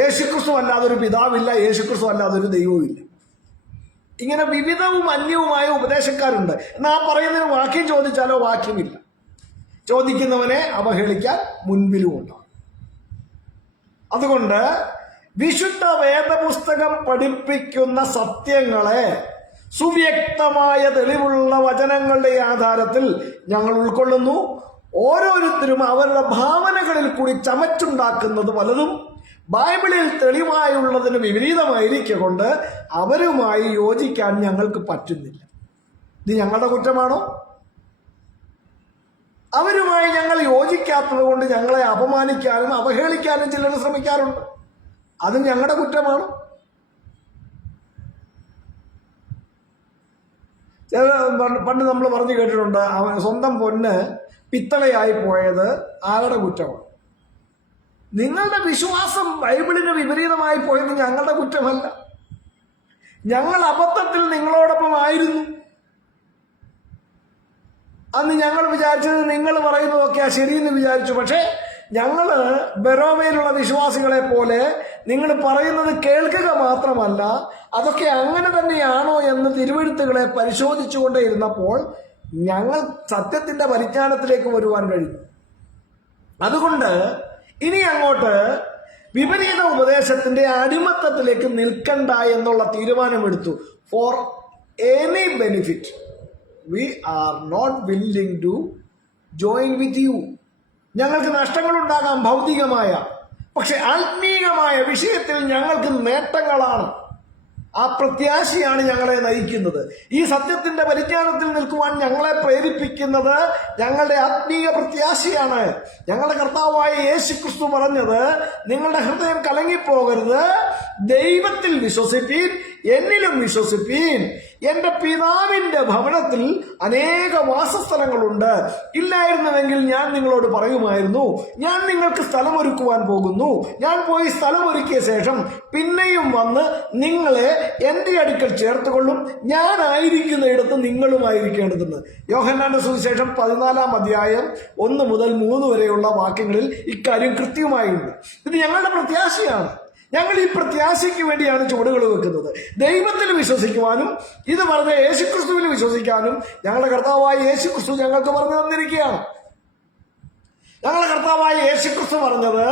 യേശുക്രിസ്തു അല്ലാതൊരു പിതാവില്ല, യേശുക്രിസ്തു അല്ലാതൊരു ദൈവവുമില്ല. ഇങ്ങനെ വിവിധവും അന്യവുമായ ഉപദേശക്കാരുണ്ട്. എന്നാൽ ആ പറയുന്നതിന് വാക്യം ചോദിച്ചാലോ വാക്യമില്ല. ചോദിക്കുന്നവനെ അവഹേളിക്കാൻ മുൻപിലും ഉണ്ടാകും. അതുകൊണ്ട് വിശുദ്ധ വേദപുസ്തകം പഠിപ്പിക്കുന്ന സത്യങ്ങളെ സുവ്യക്തമായ തെളിവുള്ള വചനങ്ങളുടെ ആധാരത്തിൽ ഞങ്ങൾ ഉൾക്കൊള്ളുന്നു. ഓരോരുത്തരും അവരുടെ ഭാവനകളിൽ കൂടി ചമച്ചുണ്ടാക്കുന്നത് പലതും ബൈബിളിൽ തെളിവായുള്ളതിന് വിപരീതമായിരിക്കൊണ്ട് അവരുമായി യോജിക്കാൻ ഞങ്ങൾക്ക് പറ്റുന്നില്ല. ഇത് ഞങ്ങളുടെ കുറ്റമാണോ? അവരുമായി ഞങ്ങൾ യോജിക്കാത്തത് കൊണ്ട് ഞങ്ങളെ അപമാനിക്കാനും അവഹേളിക്കാനും ചിലർ ശ്രമിക്കാറുണ്ട്. അത് ഞങ്ങളുടെ കുറ്റമാണോ? പണ്ട് നമ്മൾ പറഞ്ഞു കേട്ടിട്ടുണ്ട്, അവൻ സ്വന്തം പൊന്ന് പിത്തളയായി പോയത് ആരുടെ കുറ്റമാണ്? നിങ്ങളുടെ വിശ്വാസം ബൈബിളിന് വിപരീതമായി പോയത് ഞങ്ങളുടെ കുറ്റമല്ല. ഞങ്ങൾ അബദ്ധത്തിൽ നിങ്ങളോടൊപ്പം ആയിരുന്നു. അന്ന് ഞങ്ങൾ വിചാരിച്ചത് നിങ്ങൾ പറയുന്നതൊക്കെയാ ശരിയെന്ന് വിചാരിച്ചു. പക്ഷെ ഞങ്ങള് ബെറോവയിലുള്ള വിശ്വാസികളെ പോലെ നിങ്ങൾ പറയുന്നത് കേൾക്കുക മാത്രമല്ല, അതൊക്കെ അങ്ങനെ തന്നെയാണോ എന്ന് തിരുവെഴുത്തുകളെ പരിശോധിച്ചുകൊണ്ടേ ഇരുന്നപ്പോൾ ഞങ്ങൾ സത്യത്തിന്റെ പരിജ്ഞാനത്തിലേക്ക് വരുവാൻ കഴിഞ്ഞു. അതുകൊണ്ട് ഇനി അങ്ങോട്ട് വിപരീത ഉപദേശത്തിന്റെ അടിമത്തത്തിലേക്ക് നിൽക്കണ്ട എന്നുള്ള തീരുമാനമെടുത്തു. For any benefit we are not willing to join with you. ഞങ്ങൾക്ക് നഷ്ടങ്ങളുണ്ടാകാം ഭൗതികമായ, പക്ഷെ ആത്മീകമായ വിഷയത്തിൽ ഞങ്ങൾക്ക് നേട്ടങ്ങളാണ്. ആ പ്രത്യാശയാണ് ഞങ്ങളെ നയിക്കുന്നത്. ഈ സത്യത്തിന്റെ പരിജ്ഞാനത്തിൽ നിൽക്കുവാൻ ഞങ്ങളെ പ്രേരിപ്പിക്കുന്നത് ഞങ്ങളുടെ ആത്മീയ പ്രത്യാശയാണ്. ഞങ്ങളുടെ കർത്താവായ യേശുക്രിസ്തു പറഞ്ഞത്, നിങ്ങളുടെ ഹൃദയം കലങ്ങിപ്പോകരുത്, ദൈവത്തിൽ വിശ്വസിപ്പീൻ, എന്നിലും വിശ്വസിപ്പീൻ. എന്റെ പിതാവിന്റെ ഭവനത്തിൽ അനേക വാസസ്ഥലങ്ങളുണ്ട്. ഇല്ലായിരുന്നുവെങ്കിൽ ഞാൻ നിങ്ങളോട് പറയുമായിരുന്നു, ഞാൻ നിങ്ങൾക്ക് സ്ഥലമൊരുക്കുവാൻ പോകുന്നു. ഞാൻ പോയി സ്ഥലമൊരുക്കിയ ശേഷം പിന്നെയും വന്ന് നിങ്ങളെ എന്റെ അടുക്കൽ ചേർത്തുകൊള്ളും. ഞാനായിരിക്കുന്നിടത്ത് നിങ്ങളും ആയിരിക്കേണ്ടതെന്ന്. യോഹന്നാന്റെ സുവിശേഷം 14-ാം അധ്യായം 1 മുതൽ 3 വരെയുള്ള വാക്യങ്ങളിൽ ഇക്കാര്യം കൃത്യമായുണ്ട്. ഇത് ഞങ്ങളുടെ പ്രത്യാശയാണ്. ഞങ്ങൾ ഈ പ്രത്യാശയ്ക്ക് വേണ്ടിയാണ് ചുവടുകൾ വെക്കുന്നത്. ദൈവത്തിൽ വിശ്വസിക്കുവാനും ഇത് പറഞ്ഞ യേശുക്രിസ്തുവിൽ വിശ്വസിക്കാനും ഞങ്ങളുടെ കർത്താവായ യേശുക്രിസ്തു ഞങ്ങൾക്ക് പറഞ്ഞു തന്നിരിക്കുകയാണ്. ഞങ്ങളുടെ കർത്താവായ യേശുക്രിസ്തു പറഞ്ഞത്,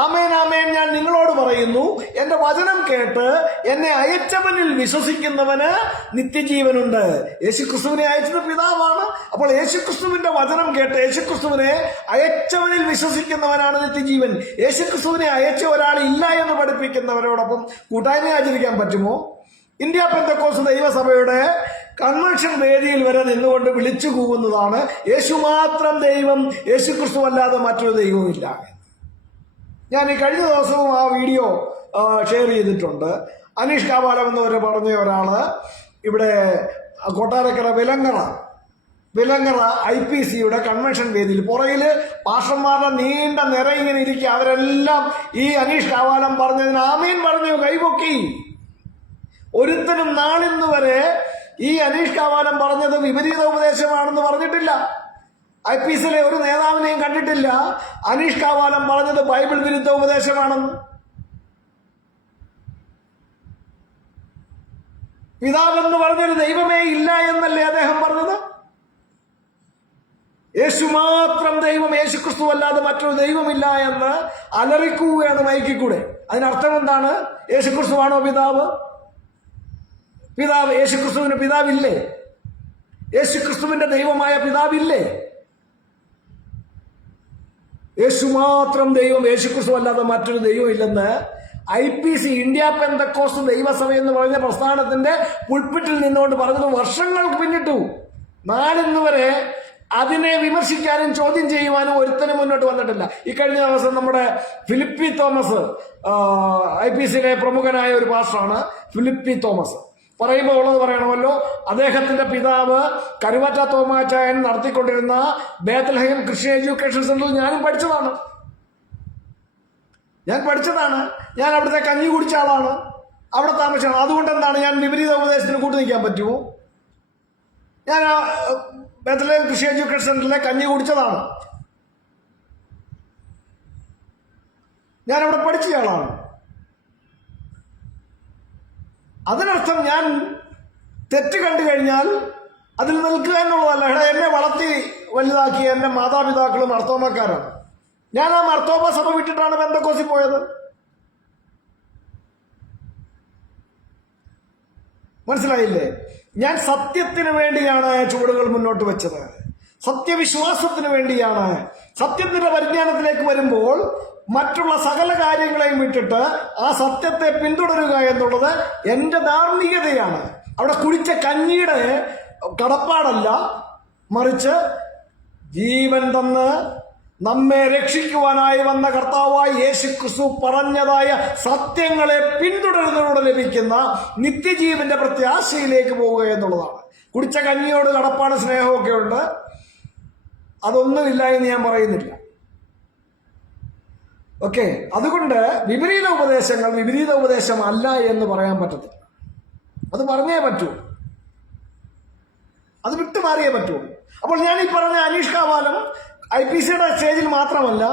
ആമേൻ ആമേൻ ഞാൻ നിങ്ങളോട് പറയുന്നു, എന്റെ വചനം കേട്ട് എന്നെ അയച്ചവനിൽ വിശ്വസിക്കുന്നവന് നിത്യജീവനുണ്ട്. യേശുക്രിസ്തുവിനെ അയച്ചത് പിതാവാണ്. അപ്പോൾ യേശുക്രിസ്തുവിന്റെ വചനം കേട്ട് യേശുക്രിസ്തുവിനെ അയച്ചവനിൽ വിശ്വസിക്കുന്നവനാണ് നിത്യജീവൻ. യേശുക്രിസ്തുവിനെ അയച്ച ഒരാൾ ഇല്ല എന്ന് പഠിപ്പിക്കുന്നവരോടൊപ്പം കൂട്ടായ്മ ആചരിക്കാൻ പറ്റുമോ? ഇന്ത്യ പെന്തക്കോസ്ത് ദൈവസഭയുടെ കൺവെൻഷൻ വേദിയിൽ വരെ നിന്നുകൊണ്ട് വിളിച്ചു കൂവുന്നതാണ്, യേശു മാത്രം ദൈവം, യേശുക്രിസ്തു അല്ലാതെ മറ്റൊരു ദൈവമില്ല. ഞാൻ ഈ കഴിഞ്ഞ ദിവസവും ആ വീഡിയോ ഷെയർ ചെയ്തിട്ടുണ്ട്. അനീഷ് കാവാലം എന്ന് പറഞ്ഞ ഒരാള് ഇവിടെ കൊട്ടാരക്കര വിലങ്ങറ IPCയുടെ കൺവെൻഷൻ വേദിയിൽ പുറകില് പാസ്റ്റർമാരുടെ നീണ്ട നിര ഇങ്ങനെ ഇരിക്കുക. അവരെല്ലാം ഈ അനീഷ് കാവാലം പറഞ്ഞതിന് ആമീൻ പറഞ്ഞു കൈപൊക്കി. ഒരുത്തനും നാളിന്ന് വരെ ഈ അനീഷ് കാവാലം പറഞ്ഞത് വിപരീത ഉപദേശമാണെന്ന് പറഞ്ഞിട്ടില്ല. IPCയിലെ ഒരു നേതാവിനെയും കണ്ടിട്ടില്ല അനീഷ് കാവാലം പറഞ്ഞത് ബൈബിൾ വിരുദ്ധ ഉപദേശമാണെന്ന്. പിതാവെന്ന് പറഞ്ഞൊരു ദൈവമേ ഇല്ല എന്നല്ലേ അദ്ദേഹം പറഞ്ഞത്? യേശു മാത്രം ദൈവം, യേശുക്രിസ്തു അല്ലാതെ മറ്റൊരു ദൈവമില്ല എന്ന് അലറിക്കുകയാണ് മൈക്കിൽ കൂടെ. അതിനർത്ഥം എന്താണ്? യേശുക്രിസ്തുവാണോ പിതാവ്? യേശുക്രിസ്തുവിന് പിതാവില്ലേ? യേശുക്രിസ്തുവിന്റെ ദൈവമായ പിതാവില്ലേ? യേശു മാത്രം ദൈവം, യേശുക്രിസ്തു അല്ലാതെ മറ്റൊരു ദൈവം ഇല്ലെന്ന് IPC ഇന്ത്യ പെന്തക്കോസ്ത് ദൈവസഭ എന്ന് പറഞ്ഞ പ്രസ്ഥാനത്തിന്റെ പുൾപിറ്റിൽ നിന്നുകൊണ്ട് പറഞ്ഞത് വർഷങ്ങൾക്ക് പിന്നിട്ടു. നാളിന്ന് വരെ അതിനെ വിമർശിക്കാനും ചോദ്യം ചെയ്യുവാനും ഒരുത്തനും മുന്നോട്ട് വന്നിട്ടില്ല. ഇക്കഴിഞ്ഞ ദിവസം നമ്മുടെ ഫിലിപ്പി തോമസ്, IPCയിലെ പ്രമുഖനായ ഒരു പാസ്റ്ററാണ് ഫിലിപ്പി തോമസ്, പറയുമ്പോൾ ഉള്ളത് പറയണമല്ലോ. അദ്ദേഹത്തിന്റെ പിതാവ് കരുവാറ്റ തോമാച്ചായൻ നടത്തിക്കൊണ്ടിരുന്ന ബേത്ലഹേം ക്രിസ്ത്യൻ എഡ്യൂക്കേഷൻ സെന്ററിൽ ഞാനും പഠിച്ചതാണ്. ഞാൻ അവിടുത്തെ കഞ്ഞി കുടിച്ച ആളാണ്, അവിടെ താമസിച്ചാണ്. അതുകൊണ്ട് എന്താണ് ഞാൻ വിപരീത ഉപദേശത്തിന് കൂട്ടു നിൽക്കാൻ പറ്റുമോ? ഞാൻ ബേത്ലഹേം ക്രിസ്ത്യൻ എഡ്യൂക്കേഷൻ സെന്ററിലെ കഞ്ഞി കുടിച്ചതാണ്. ഞാൻ അവിടെ പഠിച്ചയാളാണ്. അതിനർത്ഥം ഞാൻ തെറ്റ് കണ്ടു കഴിഞ്ഞാൽ അതിൽ നിൽക്കുക എന്നുള്ളതല്ല. എന്നെ വളർത്തി വലുതാക്കിയ എന്റെ മാതാപിതാക്കളും മർത്തോമക്കാരാണ്. ഞാൻ ആ മർത്തോമ സഭ വിട്ടിട്ടാണ് പെന്തക്കോസിൽ പോയത്. മനസ്സിലായില്ലേ? ഞാൻ സത്യത്തിന് വേണ്ടിയാണ് ചുവടുകൾ മുന്നോട്ട് വെച്ചത്, സത്യവിശ്വാസത്തിന് വേണ്ടിയാണ്. സത്യത്തിന്റെ പരിജ്ഞാനത്തിലേക്ക് വരുമ്പോൾ മറ്റുള്ള സകല കാര്യങ്ങളെയും വിട്ടിട്ട് ആ സത്യത്തെ പിന്തുടരുക എന്നുള്ളത് എന്റെ ധാർമ്മികതയാണ്. അവിടെ കുടിച്ച കഞ്ഞിയുടെ കടപ്പാടല്ല, മറിച്ച് ജീവൻ തന്ന് നമ്മെ രക്ഷിക്കുവാനായി വന്ന കർത്താവായ യേശുക്രിസ്തു പറഞ്ഞതായ സത്യങ്ങളെ പിന്തുടരുന്നതിലൂടെ ലഭിക്കുന്ന നിത്യജീവന്റെ പ്രത്യാശയിലേക്ക് പോവുക എന്നുള്ളതാണ്. കുടിച്ച കഞ്ഞിയോട് കടപ്പാട് സ്നേഹമൊക്കെ ഉണ്ട്, അതൊന്നുമില്ല എന്ന് ഞാൻ പറയുന്നില്ല. ഓക്കെ, അതുകൊണ്ട് വിപരീത ഉപദേശങ്ങൾ വിപരീത ഉപദേശമല്ല എന്ന് പറയാൻ പറ്റത്തില്ല. അത് പറഞ്ഞേ പറ്റൂ, അത് വിട്ടുമാറിയേ പറ്റൂ. അപ്പോൾ ഞാൻ ഈ പറഞ്ഞ അനീഷ് കാവാലം IPCയുടെ സ്റ്റേജിൽ മാത്രമല്ല,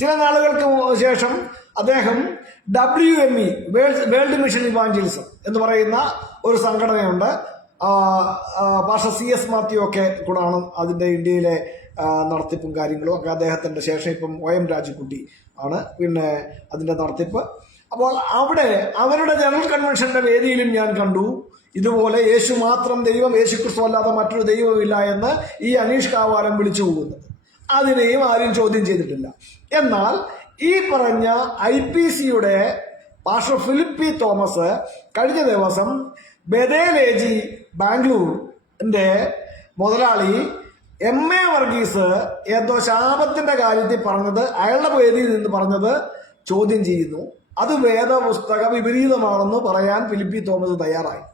ചില നാളുകൾക്ക് ശേഷം അദ്ദേഹം WME വേൾഡ് മിഷൻ ഇവാഞ്ചലിസം എന്ന് പറയുന്ന ഒരു സംഘടനയുണ്ട്. പാസ്റ്റർ CS മാത്യു ഒക്കെ കൂടാണ് അതിന്റെ ഇന്ത്യയിലെ നടത്തിപ്പും കാര്യങ്ങളും ഒക്കെ അദ്ദേഹത്തിന്റെ ശേഷം ഇപ്പം OM രാജുക്കുട്ടി ആണ് പിന്നെ അതിന്റെ നടത്തിപ്പ്. അപ്പോൾ അവിടെ അവരുടെ ജനറൽ കൺവെൻഷന്റെ വേദിയിലും ഞാൻ കണ്ടു ഇതുപോലെ യേശു മാത്രം ദൈവം, യേശു ക്രിസ്തു അല്ലാതെ മറ്റൊരു ദൈവമില്ല എന്ന് ഈ അനീഷ് കാവാലം വിളിച്ചു പോകുന്നത്. അതിനെയും ആരും ചോദ്യം ചെയ്തിട്ടില്ല. എന്നാൽ ഈ പറഞ്ഞ IPCയുടെ പാസ്റ്റർ ഫിലിപ്പി തോമസ് കഴിഞ്ഞ ദിവസം ബദേലേജി ബാംഗ്ലൂരിന്റെ മുതലാളി MA വർഗീസ് എന്തോ ശാപത്തിന്റെ കാര്യത്തിൽ പറഞ്ഞത്, അയാളുടെ വേദിയിൽ നിന്ന് പറഞ്ഞത് ചോദ്യം ചെയ്യുന്നു. അത് വേദപുസ്തക വിപരീതമാണെന്ന് പറയാൻ ഫിലിപ്പി തോമസ് തയ്യാറായി.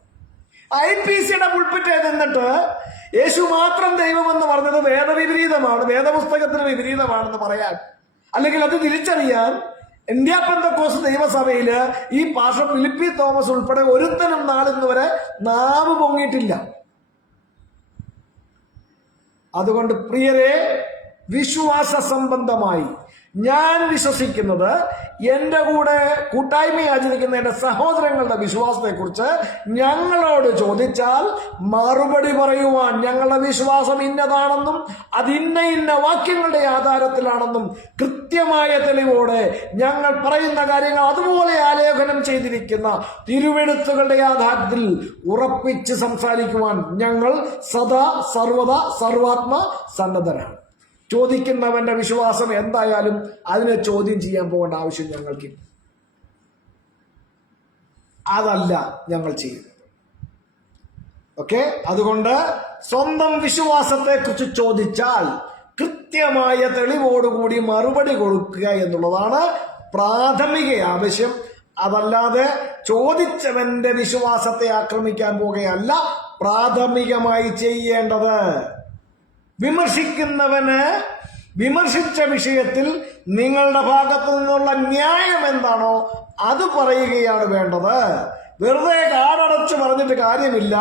IPCയുടെ പുൾപിറ്റ് നിന്നിട്ട് യേശു മാത്രം ദൈവമെന്ന് പറഞ്ഞത് വേദവിപരീതമാണ്, വേദപുസ്തകത്തിന് വിപരീതമാണെന്ന് പറയാൻ, അല്ലെങ്കിൽ അത് തിരിച്ചറിയാൻ ഇന്ത്യ പെന്തക്കോസ്ത് ദൈവസഭയില് ഈ പാസ്റ്റർ ഫിലിപ്പി തോമസ് ഉൾപ്പെടെ ഒരുത്തനും നാളിന്ന് വരെ നാവ് പൊങ്ങിയിട്ടില്ല. അതുകൊണ്ട് പ്രിയരെ, വിശ്വാസ സംബന്ധമായി ഞാൻ വിശ്വസിക്കുന്നത് എന്റെ കൂടെ കൂട്ടായ്മ ആചരിക്കുന്ന എന്റെ സഹോദരങ്ങളുടെ വിശ്വാസത്തെക്കുറിച്ച് ഞങ്ങളോട് ചോദിച്ചാൽ മറുപടി പറയുവാൻ ഞങ്ങളുടെ വിശ്വാസം ഇന്നതാണെന്നും അത് ഇന്ന വാക്യങ്ങളുടെ ആധാരത്തിലാണെന്നും കൃത്യമായ തെളിവോടെ ഞങ്ങൾ പറയുന്ന കാര്യങ്ങൾ അതുപോലെ ആലേഖനം ചെയ്തിരിക്കുന്ന തിരുവെഴുത്തുകളുടെ ആധാരത്തിൽ ഉറപ്പിച്ച് സംസാരിക്കുവാൻ ഞങ്ങൾ സദാ സർവദാ സർവാത്മ സന്നദ്ധരാണ്. ചോദിക്കുന്നവന്റെ വിശ്വാസം എന്തായാലും അതിനെ ചോദ്യം ചെയ്യാൻ പോകേണ്ട ആവശ്യം ഞങ്ങൾക്കില്ല. അതല്ല ഞങ്ങൾ ചെയ്യുന്നത്. ഓക്കെ, അതുകൊണ്ട് സ്വന്തം വിശ്വാസത്തെ കുറിച്ച് ചോദിച്ചാൽ കൃത്യമായ തെളിവോടുകൂടി മറുപടി കൊടുക്കുക എന്നുള്ളതാണ് പ്രാഥമിക ആവശ്യം. അതല്ലാതെ ചോദിച്ചവന്റെ വിശ്വാസത്തെ ആക്രമിക്കാൻ പോകുകയല്ല പ്രാഥമികമായി ചെയ്യേണ്ടത്. വിമർശിക്കുന്നവന് വിമർശിച്ച വിഷയത്തിൽ നിങ്ങളുടെ ഭാഗത്തു നിന്നുള്ള ന്യായം എന്താണോ അത് പറയുകയാണ് വേണ്ടത്. വെറുതെ കാടടച്ച് പറഞ്ഞിട്ട് കാര്യമില്ല.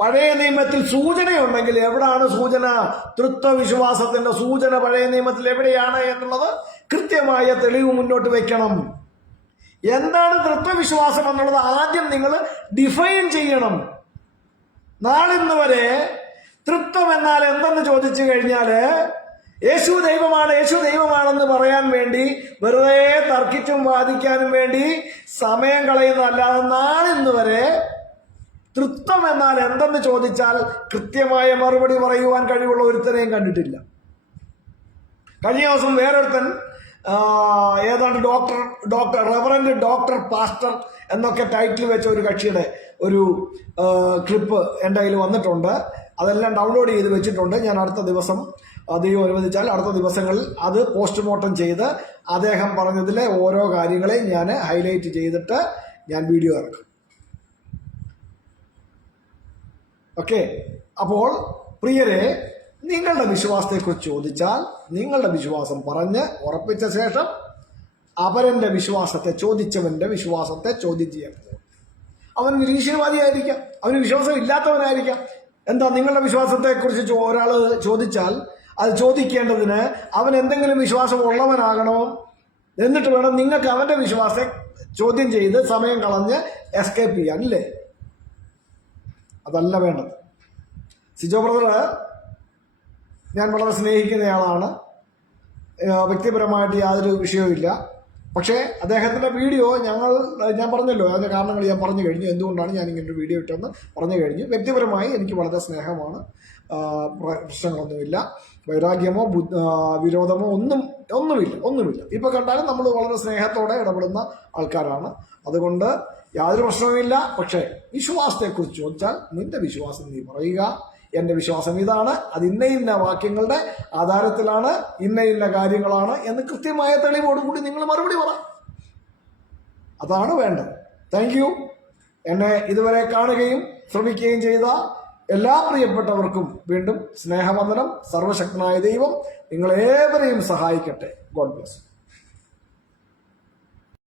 പഴയ നിയമത്തിൽ സൂചനയുണ്ടെങ്കിൽ എവിടാണ് സൂചന? തൃത്വവിശ്വാസത്തിന്റെ സൂചന പഴയ നിയമത്തിൽ എവിടെയാണ് എന്നുള്ളത് കൃത്യമായ തെളിവ് മുന്നോട്ട് വെക്കണം. എന്താണ് തൃത്വവിശ്വാസം എന്നുള്ളത് ആദ്യം നിങ്ങൾ ഡിഫൈൻ ചെയ്യണം. നാളിന്ന് വരെ തൃത്വം എന്നാൽ എന്തെന്ന് ചോദിച്ചു കഴിഞ്ഞാല് യേശു ദൈവമാണെന്ന് പറയാൻ വേണ്ടി വെറുതെ തർക്കിച്ചും വാദിക്കാനും വേണ്ടി സമയം കളയുന്നതല്ലാതെ നാളിന്ന് വരെ തൃത്വം എന്നാൽ എന്തെന്ന് ചോദിച്ചാൽ കൃത്യമായ മറുപടി പറയുവാൻ കഴിവുള്ള ഒരുത്തനെയും കണ്ടിട്ടില്ല. കഴിഞ്ഞ ദിവസം വേറൊരുത്തൻ ഏതാണ്ട് റെവറൻഡ് ഡോക്ടർ പാസ്റ്റർ എന്നൊക്കെ ടൈറ്റിൽ വെച്ച ഒരു കക്ഷിയുടെ ഒരു ക്ലിപ്പ് എൻ്റെ കയ്യിൽ വന്നിട്ടുണ്ട്. അതെല്ലാം ഡൗൺലോഡ് ചെയ്ത് വെച്ചിട്ടുണ്ട്. ഞാൻ അടുത്ത ദിവസം ദൈവം അനുവദിച്ചാൽ അടുത്ത ദിവസങ്ങളിൽ അത് പോസ്റ്റ്മോർട്ടം ചെയ്ത് അദ്ദേഹം പറഞ്ഞതിലെ ഓരോ കാര്യങ്ങളെയും ഞാൻ ഹൈലൈറ്റ് ചെയ്തിട്ട് ഞാൻ വീഡിയോ ഇറക്കും. ഓക്കെ, അപ്പോൾ പ്രിയരെ, നിങ്ങളുടെ വിശ്വാസത്തെക്കുറിച്ച് ചോദിച്ചാൽ നിങ്ങളുടെ വിശ്വാസം പറഞ്ഞ് ഉറപ്പിച്ച ശേഷം അവരന്റെ വിശ്വാസത്തെ, ചോദിച്ചവന്റെ വിശ്വാസത്തെ ചോദ്യം ചെയ്യാൻ പോകും. അവൻ നിരീശ്വരവാദിയായിരിക്കാം, അവന് വിശ്വാസം ഇല്ലാത്തവനായിരിക്കാം. എന്താ, നിങ്ങളുടെ വിശ്വാസത്തെക്കുറിച്ച് ഒരാൾ ചോദിച്ചാൽ അത് ചോദിക്കേണ്ടതിന് അവൻ എന്തെങ്കിലും വിശ്വാസം ഉള്ളവനാകണോ? എന്നിട്ട് വേണം നിങ്ങൾക്ക് അവന്റെ വിശ്വാസത്തെ ചോദ്യം ചെയ്ത് സമയം കളഞ്ഞ് എസ്കേപ്പ് ചെയ്യാൻ, ഇല്ലേ? അതല്ല വേണ്ടത്. സിജോ ബ്രദർ ഞാൻ വളരെ സ്നേഹിക്കുന്നയാളാണ്. വ്യക്തിപരമായിട്ട് യാതൊരു വിഷയവുമില്ല. പക്ഷേ അദ്ദേഹത്തിന്റെ വീഡിയോ ഞാൻ പറഞ്ഞല്ലോ, അതിന്റെ കാരണങ്ങൾ ഞാൻ പറഞ്ഞു കഴിഞ്ഞു. എന്തുകൊണ്ടാണ് ഞാൻ ഇങ്ങനെ ഒരു വീഡിയോ ഇട്ടെന്ന് പറഞ്ഞു കഴിഞ്ഞു. വ്യക്തിപരമായി എനിക്ക് വളരെ സ്നേഹമാണ്. പ്രശ്നങ്ങളൊന്നുമില്ല. വൈരാഗ്യമോ വിരോധമോ ഒന്നുമില്ല. ഇപ്പൊ കണ്ടാലും നമ്മൾ വളരെ സ്നേഹത്തോടെ ഇടപെടുന്ന ആൾക്കാരാണ്. അതുകൊണ്ട് യാതൊരു പ്രശ്നവുമില്ല. പക്ഷേ വിശ്വാസത്തെക്കുറിച്ച് ചോദിച്ചാൽ നിന്റെ വിശ്വാസം നീ പറയുക. എന്റെ വിശ്വാസം ഇതാണ്, അത് ഇന്ന വാക്യങ്ങളുടെ ആധാരത്തിലാണ്, ഇന്ന കാര്യങ്ങളാണ് എന്ന് കൃത്യമായ തെളിവോടുകൂടി നിങ്ങൾ മറുപടി പറ. അതാണ് വേണ്ടത്. Thank you. എന്നെ ഇതുവരെ കാണുകയും ശ്രമിക്കുകയും ചെയ്ത എല്ലാ പ്രിയപ്പെട്ടവർക്കും വീണ്ടും സ്നേഹവന്ദനം. സർവശക്തനായ ദൈവം നിങ്ങളേവരെയും സഹായിക്കട്ടെ. God bless.